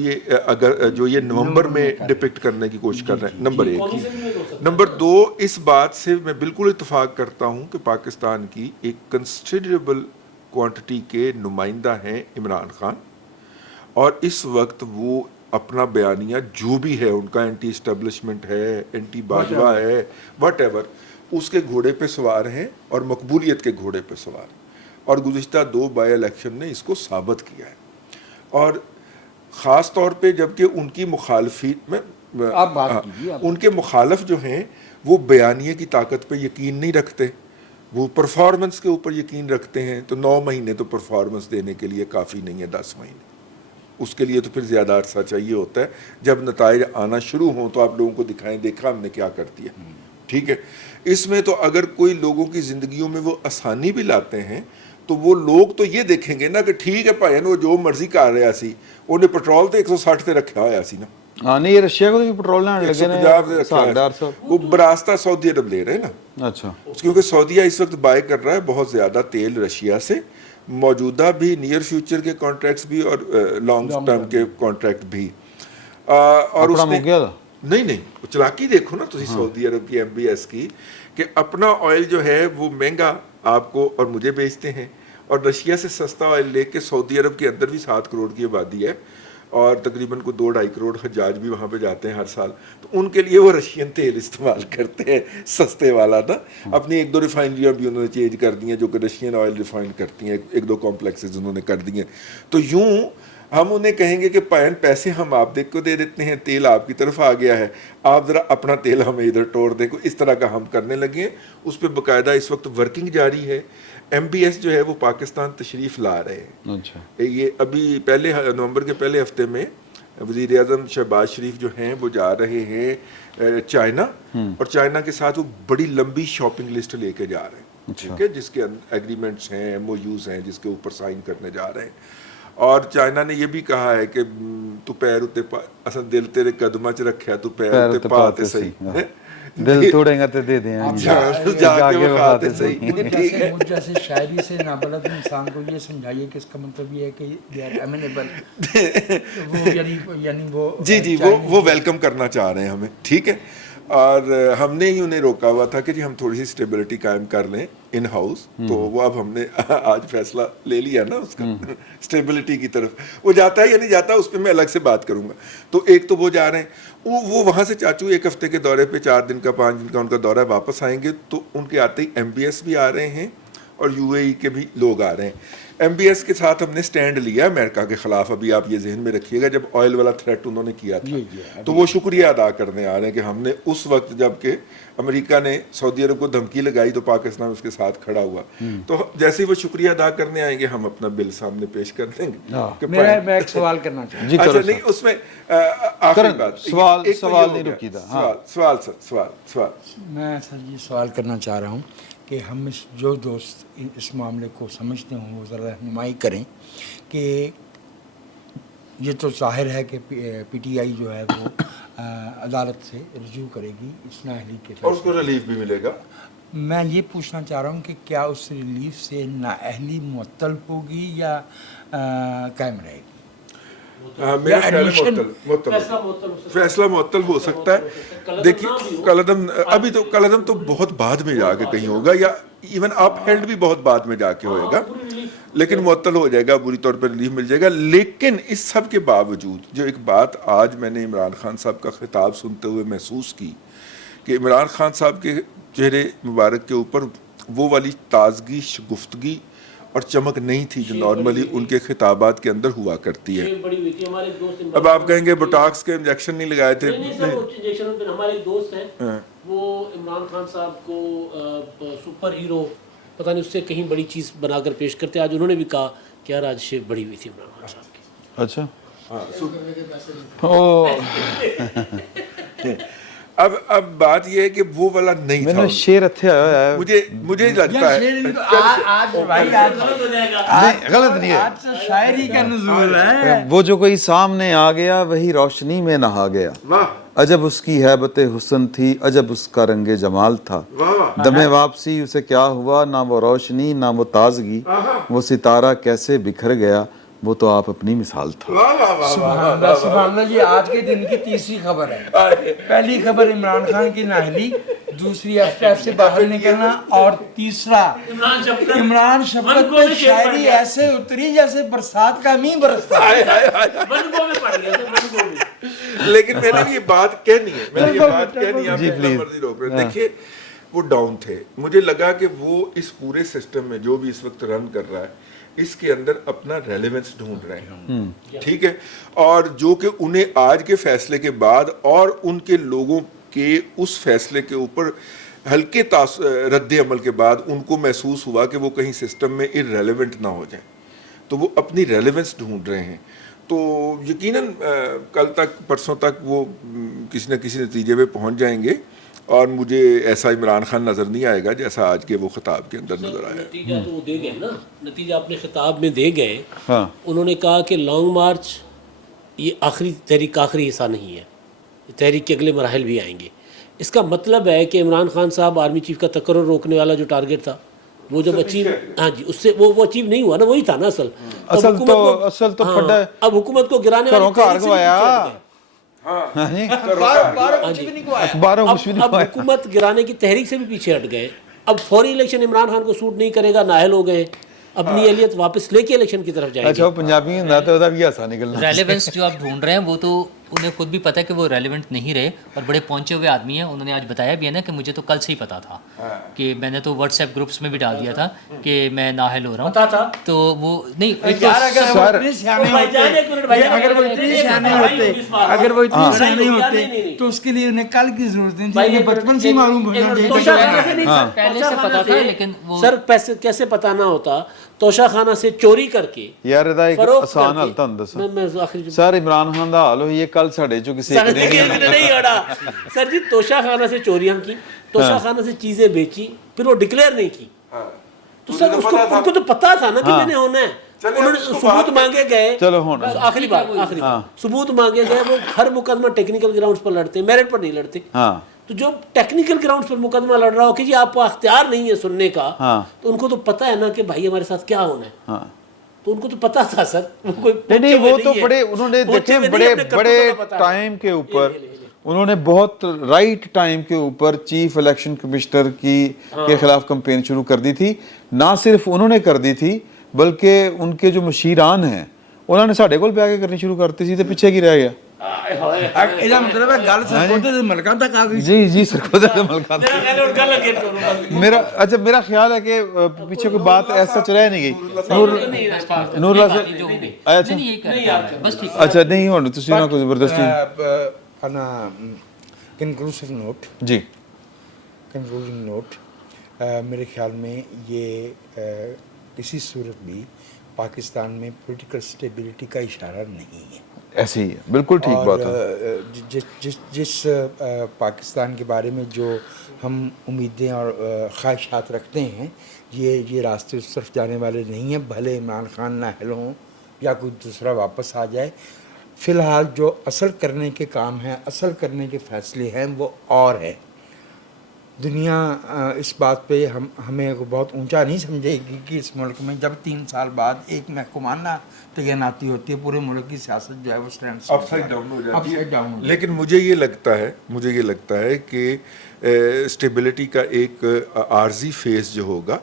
ये नवंबर में डिपिक्ट करने की कोशिश कर रहे हैं। नंबर 1। नंबर 2, इस बात से मैं बिल्कुल इत्तेफाक करता हूं कि पाकिस्तान की एक कंसिडरेबल क्वांटिटी के नुमाइंदा हैं इमरान खान, और इस वक्त वो अपना बयानिया जो भी है उनका, एंटी इस्टेब्लिशमेंट है, एंटी बाजवा है, व्हाटएवर, उसके घोड़े पे सवार हैं और मकबूलियत के घोड़े पे सवार, और गुज़िश्ता 2 बाई इलेक्शन ने इसको साबित किया है। और ख़ास तौर पे जबकि उनकी मुखालफी में उनके मुखालफ जो हैं वो बयानिए की ताकत पे यकीन नहीं रखते, वो परफॉर्मेंस के ऊपर यकीन रखते हैं। तो 9 महीने तो परफॉर्मेंस देने के लिए काफ़ी नहीं है, 10 महीने, उसके लिए तो फिर ज़्यादा अरसा चाहिए होता है। जब नताइज आना शुरू हों तो आप लोगों को दिखाएं, देखा हमने क्या कर दिया, ठीक है। इसमें तो अगर कोई लोगों की ज़िंदगियों में वो आसानी भी लाते हैं तो वो लोग तो ये देखेंगे ना कि ठीक है भाई वो जो मर्जी कर रहा सी, उन्हें पेट्रोल तो 160 ते रखा होया सी ना। हाँ नहीं, ये रशिया को तो पेट्रोल ना लगे ने, वो बरास्ता सऊदी अरब ले रहे हैं ना। अच्छा, क्योंकि सऊदीया इस वक्त बाय कर रहा है बहुत ज़्यादा तेल रशिया से, मौजूदा भी, नियर फ्यूचर के कॉन्ट्रैक्ट्स भी और लॉन्ग टर्म के कॉन्ट्रैक्ट भी। और अपना उसने मुक गया था नहीं चलाकी देखो ना तुसी सऊदी अरब की MBS की कि अपना ऑयल जो है वो महंगा आपको और मुझे बेचते हैं, और रशिया से सस्ता ऑयल लेके सऊदी अरब के अंदर भी 7 करोड़ की आबादी है और तकरीबन को 2-2.5 करोड़ हजाज भी वहाँ पे जाते हैं हर साल, तो उनके लिए वो रशियन तेल इस्तेमाल करते हैं सस्ते वाला ना। अपनी 1-2 रिफाइनरियाँ भी उन्होंने चेंज कर दी हैं जो कि रशियन ऑयल रिफाइन करती हैं, 1-2 कॉम्प्लेक्सेस उन्होंने कर दिए। तो यूँ हम उन्हें कहेंगे कि पैसे हम आप देख को दे देते हैं, तेल आपकी तरफ आ गया है, आप ज़रा अपना तेल हमें इधर तोड़ दे, इस तरह का हम करने लगे हैं। उस पर बाकायदा इस वक्त वर्किंग जारी है। MBS जो है वो पाकिस्तान तशरीफ़ ला रहे हैं। अच्छा ये अभी नवंबर के पहले हफ्ते में वज़ीर आज़म शहबाज शरीफ जो हैं वो जा रहे हैं चाइना, और चाइना के साथ वो बड़ी लंबी शॉपिंग लिस्ट लेके जा रहे हैं, ठीक है, जिसके एग्रीमेंट्स हैं, MOUs हैं, जिसके ऊपर साइन करने जा रहे हैं। और चाइना ने ये भी कहा है कि तू पैर उत्ते असल दिल तेरे कदमा च रखा, तू पैर उत्ते पा ते सही, दिल तोड़ेंगे तो दे दें जाके वखाते सही। ठीक है, मुझ जैसे शायरी से नाबलद इंसान को ये समझाइए कि इसका मतलब ये है कि दे आर अमेनेबल, वो यानी वो जी वो वेलकम करना चाह रहे हैं हमें, ठीक है। और हमने ही उन्हें रोका हुआ था कि जी हम थोड़ी सी स्टेबिलिटी कायम कर लें इन हाउस, तो वो अब हमने आज फैसला ले लिया ना उसका स्टेबिलिटी की तरफ। वो जाता है या नहीं जाता उस पर मैं अलग से बात करूंगा। तो एक तो वो जा रहे हैं, वो वहाँ से चाचू 1 हफ्ते के दौरे पे 4 दिन का 5 दिन का उनका दौरा, वापस आएंगे तो उनके आते ही MBS भी आ रहे हैं और UAE के भी लोग आ रहे हैं। MBS के साथ हमने स्टैंड लिया अमेरिका के खिलाफ, अभी आप ये जहन में रखिएगा, जब ऑयल वाला थ्रेट उन्होंने किया था तो वो शुक्रिया अदा करने आ रहे हैं कि हमने उस वक्त जबकि अमेरिका ने सऊदी अरब को धमकी लगाई तो पाकिस्तान उसके साथ खड़ा हुआ, तो जैसे ही वो शुक्रिया अदा करने आएंगे हम अपना बिल सामने पेश कर देंगे। मैं एक सवाल करना चाहूँ। अच्छा नहीं, उसमें आखिरी बात, सवाल नहीं रुकीदा। सवाल मैं सर ये सवाल करना चाह रहा हूँ कि हम जो दोस्त इस मामले को समझते हों वो ज़रा रहनुमाई करें कि ये तो जाहिर है कि PTI जो है वो अदालत से रजू करेगी इस नाअहली के, और उसको रिलीफ भी मिलेगा। मैं ये पूछना चाह रहा हूँ कि क्या उस रिलीफ से नाअहली मुअत्तल होगी या कायम रहेगी? मेरा ख्याल है फैसला मुअत्तल हो सकता है। देखिए कलदम तो बहुत बाद में जाके कहीं होगा, या इवन अप हेल्ड भी बहुत बाद में जाके होएगा, लेकिन मुअत्तल हो जाएगा, बुरी तौर पर रिलीफ मिल जाएगा। लेकिन इस सब के बावजूद जो एक बात आज मैंने इमरान खान साहब का खिताब सुनते हुए महसूस की कि इमरान खान साहब के चेहरे मुबारक के ऊपर वो वाली ताजगी, शगुफ्तगी और चमक नहीं थी जो नॉर्मली उनके खिताबात के अंदर हुआ करती है। अब आप कहेंगे बोटॉक्स के इंजेक्शन नहीं लगाए थे, इंजेक्शन हमारे एक दोस्त हैं वो इमरान खान साहब को सुपर हीरो पता नहीं उससे कहीं बड़ी चीज़ बनाकर पेश करते। आज उन्होंने भी कहा कि यार आज शेप बड़ी हुई थी इमरान खान साहब की। अच्छा अब बात यह है कि वो वाला नहीं था। मैंने शेर अच्छे आया है, मुझे लगता है आज भाई आज नहीं गलत नहीं है, आज तो शायरी का नुज़ूल है। वो जो कोई सामने आ गया वही रोशनी में नहा गया, अजब उसकी हैबत हुस्न थी, अजब उसका रंगे जमाल था, दमे वापसी उसे क्या हुआ, ना वो रोशनी ना वो ताजगी, वो सितारा कैसे बिखर गया, वो तो आप अपनी मिसाल था। सुभान अल्लाह। ये आज के दिन की तीसरी खबर है। पहली खबर इमरान खान की नाअहली, दूसरी FTF से बाहर निकलना, और तीसरा इमरान शफकत पे शायरी ऐसे उतरी जैसे बरसात का मींह बरसता है। लेकिन मैंने भी ये बात कहनी है, आप जितना मर्जी रोक रहे। देखिए वो डाउन थे, मुझे लगा कि वो इस पूरे सिस्टम में जो भी इस वक्त रन कर रहा है इसके अंदर अपना रेलेवेंस ढूंढ रहे हैं, ठीक है। और जो कि उन्हें आज के फैसले के बाद और उनके लोगों के उस फैसले के ऊपर हल्के रद्द अमल के बाद उनको महसूस हुआ कि वो कहीं सिस्टम में इररेलेवेंट ना हो जाए, तो वो अपनी रेलेवेंस ढूंढ रहे हैं। तो यकीनन कल तक परसों तक वो किसी न किसी नतीजे पे पहुंच जाएंगे, और मुझे ऐसा इमरान खान नज़र नहीं आएगा जैसा आज के वो खिताब के अंदर नजर आया। नतीजा तो वो दे गए ना, नतीजा अपने खिताब में दे गए। हाँ। उन्होंने कहा कि लॉन्ग मार्च ये आखिरी तहरीक का आखिरी हिस्सा नहीं है, तहरीक के अगले मराहल भी आएंगे। इसका मतलब है कि इमरान खान साहब आर्मी चीफ का तकर्रुर रोकने वाला जो टारगेट था वो जब अचीव, हाँ जी, उससे वो अचीव नहीं हुआ ना, वही था ना असल। असल तो अब हुकूमत को गिराने वाली अखबारों में कुछ भी नहीं अब हुआ है। हुकूमत गिराने की तहरीक से भी पीछे हट गए। अब फौरी इलेक्शन इमरान खान को सूट नहीं करेगा, नाअहल हो गए, अपनी अहलियत वापस लेके इलेक्शन की तरफ जाएंगे। अच्छा वो पंजाबी ਹੁੰਦਾ तो ਉਹਦਾ ਵੀ ਹਾਸਾ ਨਿਕਲਣਾ। रेलेवेंस जो आप ढूंढ रहे हैं वो तो उन्हें खुद भी पता है कि वो रेलिवेंट नहीं रहे और बड़े पहुंचे हुए आदमी हैं। उन्होंने आज बताया भी है ना कि मुझे तो कल से ही पता था कि मैंने तो व्हाट्सएप ग्रुप्स में भी डाल दिया था कि मैं नाअहल हो रहा हूँ। पता था तो वो नहीं एक यार अगर वो सर- इतने सियाने भाईजान, एक मिनट भाईजान, होते, अगर वो इतने एक सियाने मिनट भाई, होते, इस बात- अगर वो इतने हाँ। सियाने नहीं, होते नहीं। तो उसके लिए उन्हें कल की जरूरत नहीं भाई, थी, एक बचपन से ही मालूम होना चाहिए तोशा था। खाना से नहीं, सर, पहले तोशा से खाना पता था, से- लेकिन वो- सर पैसे कैसे पता ना होता, तोशा खाना से चोरी करके ਯਾਰ ਇਹਦਾ ਇੱਕ फरोख्त ਆਸਾਨ करके- ਹੱਲ ਤੁਹਾਨੂੰ ਦੱਸਾਂ। मैं आखिरी ਸਰ ਇਮਰਾਨ ਖਾਨ ਦਾ ਹਾਲ ਹੋਈ ਹੈ ਕੱਲ ਸਾਡੇ ਚੋਂ ਕਿਸੇ सर ਇੱਕ ਨੇ देखिए, नहीं अड़ा सर जी, तोशा खाना से चोरियां की, तोशा खाना से चीजें बेची, फिर वो डिक्लेयर नहीं की। तो सर उसको उनको तो पता था ना कि मैंने होना है। उन्होंने सबूत मांगे गए। चलो होना। बस आखिरी बात सबूत मांगे गए। वो हर मुकदमा टेक्निकल ग्राउंड्स पर लड़ते, मेरिट पर नहीं लड़ते। हाँ तो जो टेक्निकल ग्राउंड्स पर मुकदमा लड़ रहा हो कि जी आपको अख्तियार नहीं है सुनने का, हाँ। तो उनको तो पता है ना कि भाई हमारे साथ क्या होना है। हाँ तो उनको तो पता था सर। वो कोई नहीं नहीं वो तो है। बड़े उन्होंने पहुंचे देखे हुए नहीं, बड़े अपने करतूतों बड़े का पता है। टाइम के ऊपर उन्होंने बहुत राइट टाइम के ऊपर चीफ इलेक्शन कमिश्नर के खिलाफ कैंपेन शुरू कर दी थी। ना सिर्फ उन्होंने कर दी थी बल्कि उनके जो मशीरान हैं उन्होंने साढ़े कोल पे आके करनी शुरू करती थी तो पीछे की रह गया। ਇਹਦਾ ਮਤਲਬ ਹੈ ਗੱਲ ਸਰਕੋਤੇ ਦੇ ਮਲਕਾਂ ਤੱਕ ਆ ਗਈ। जी जी सरकोदा के मलका मेरा अच्छा मेरा ख्याल है कि पीछे कोई बात ऐसा सच रह नहीं गई। नूरुल्लाह से अच्छा नहीं, यही कर रहा है। बस ठीक है। अच्छा नहीं ਹੁਣ ਤੁਸੀਂ ਉਹਨਾਂ ਕੋਈ ਜ਼ਬਰਦਸਤੀ अना कंक्लूसिव नोट जी कंक्लूडिंग नोट मेरे ख्याल में ये किसी सूरत भी पाकिस्तान में पॉलिटिकल स्टेबिलिटी का इशारा नहीं है। ऐसे ही है बिल्कुल ठीक बात है। जिस पाकिस्तान के बारे में जो हम उम्मीदें और ख्वाहिशात रखते हैं ये रास्ते उस तरफ जाने वाले नहीं हैं। भले इमरान खान नाअहल हों या कोई दूसरा वापस आ जाए, फ़िलहाल जो असल करने के काम हैं, असल करने के फ़ैसले हैं वो और है। दुनिया इस बात पे हमें को बहुत ऊंचा नहीं समझेगी कि इस मुल्क में जब 3 साल बाद एक महकमाना तैनाती होती है पूरे मुल्क की सियासत जो है वो स्टैंड अपसाइड डाउन हो जाती है। लेकिन मुझे ये लगता है कि स्टेबिलिटी का एक आर्जी फेज जो होगा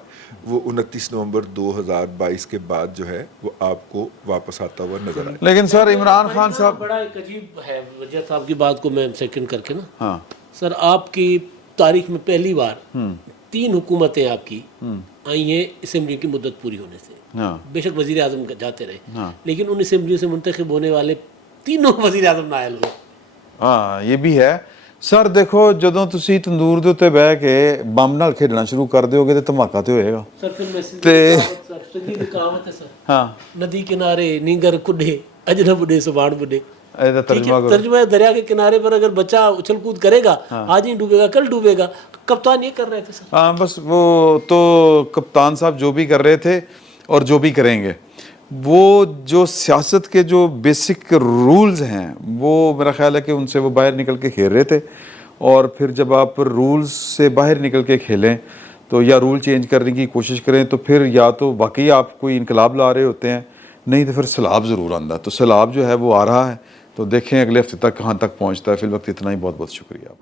वो 29 नवंबर 2022 के बाद जो है वो आपको वापस आता हुआ नजर आए। लेकिन सर इमरान खान साहब बड़ा एक अजीब है वजीर साहब की बात को मैं सेकंड करके ना। हाँ सर आपकी तारीख में पहली बार 3 हुकूमतें आपकी आई हैं असेंबली की मुद्दत पूरी होने से। हाँ बेशक वजीर आजम जाते रहे, हाँ। लेकिन उन असेंबलियों से मुंतखब होने वाले तीनों वजीर आजम नाअहल हुए। हाँ ये भी है सर। देखो ਜਦੋਂ ਤੁਸੀਂ ਤੰਦੂਰ ਦੇ ਉੱਤੇ ਬਹਿ ਕੇ ਬੰਬ ਨਾਲ ਖੇਡਣਾ ਸ਼ੁਰੂ ਕਰ ਦਿਓਗੇ ਤੇ ਧਮਾਕਾ ਤੇ ਹੋਏਗਾ। सर फिर मैं ते- सीधी कहावत है सर, हाँ नदी किनारे नीगर कुडे अजनब बुढ़े सुबान बुढ़े। ਇਹਦਾ ठीक ਤਰਜਮਾ है, ਕਰੋ। तर्जुमा है, दरिया के किनारे पर अगर बच्चा उछल कूद करेगा आज ही डूबेगा कल डूबेगा। कप्तान ये कर रहे थे सर। हाँ बस वो तो कप्तान साहब जो भी कर रहे थे और जो भी करेंगे वो जो सियासत के जो बेसिक रूल्स हैं वो मेरा ख्याल है कि उनसे वो बाहर निकल के खेल रहे थे। और फिर जब आप रूल्स से बाहर निकल के खेलें तो या रूल चेंज करने की कोशिश करें तो फिर या तो वाकई आप कोई इनकलाब ला रहे होते हैं, नहीं तो फिर सैलाब ज़रूर आंदा। तो सैलाब जो है वो आ रहा है, तो देखें अगले हफ्ते तक कहाँ तक पहुँचता है। फिर वक्त इतना ही, बहुत बहुत शुक्रिया।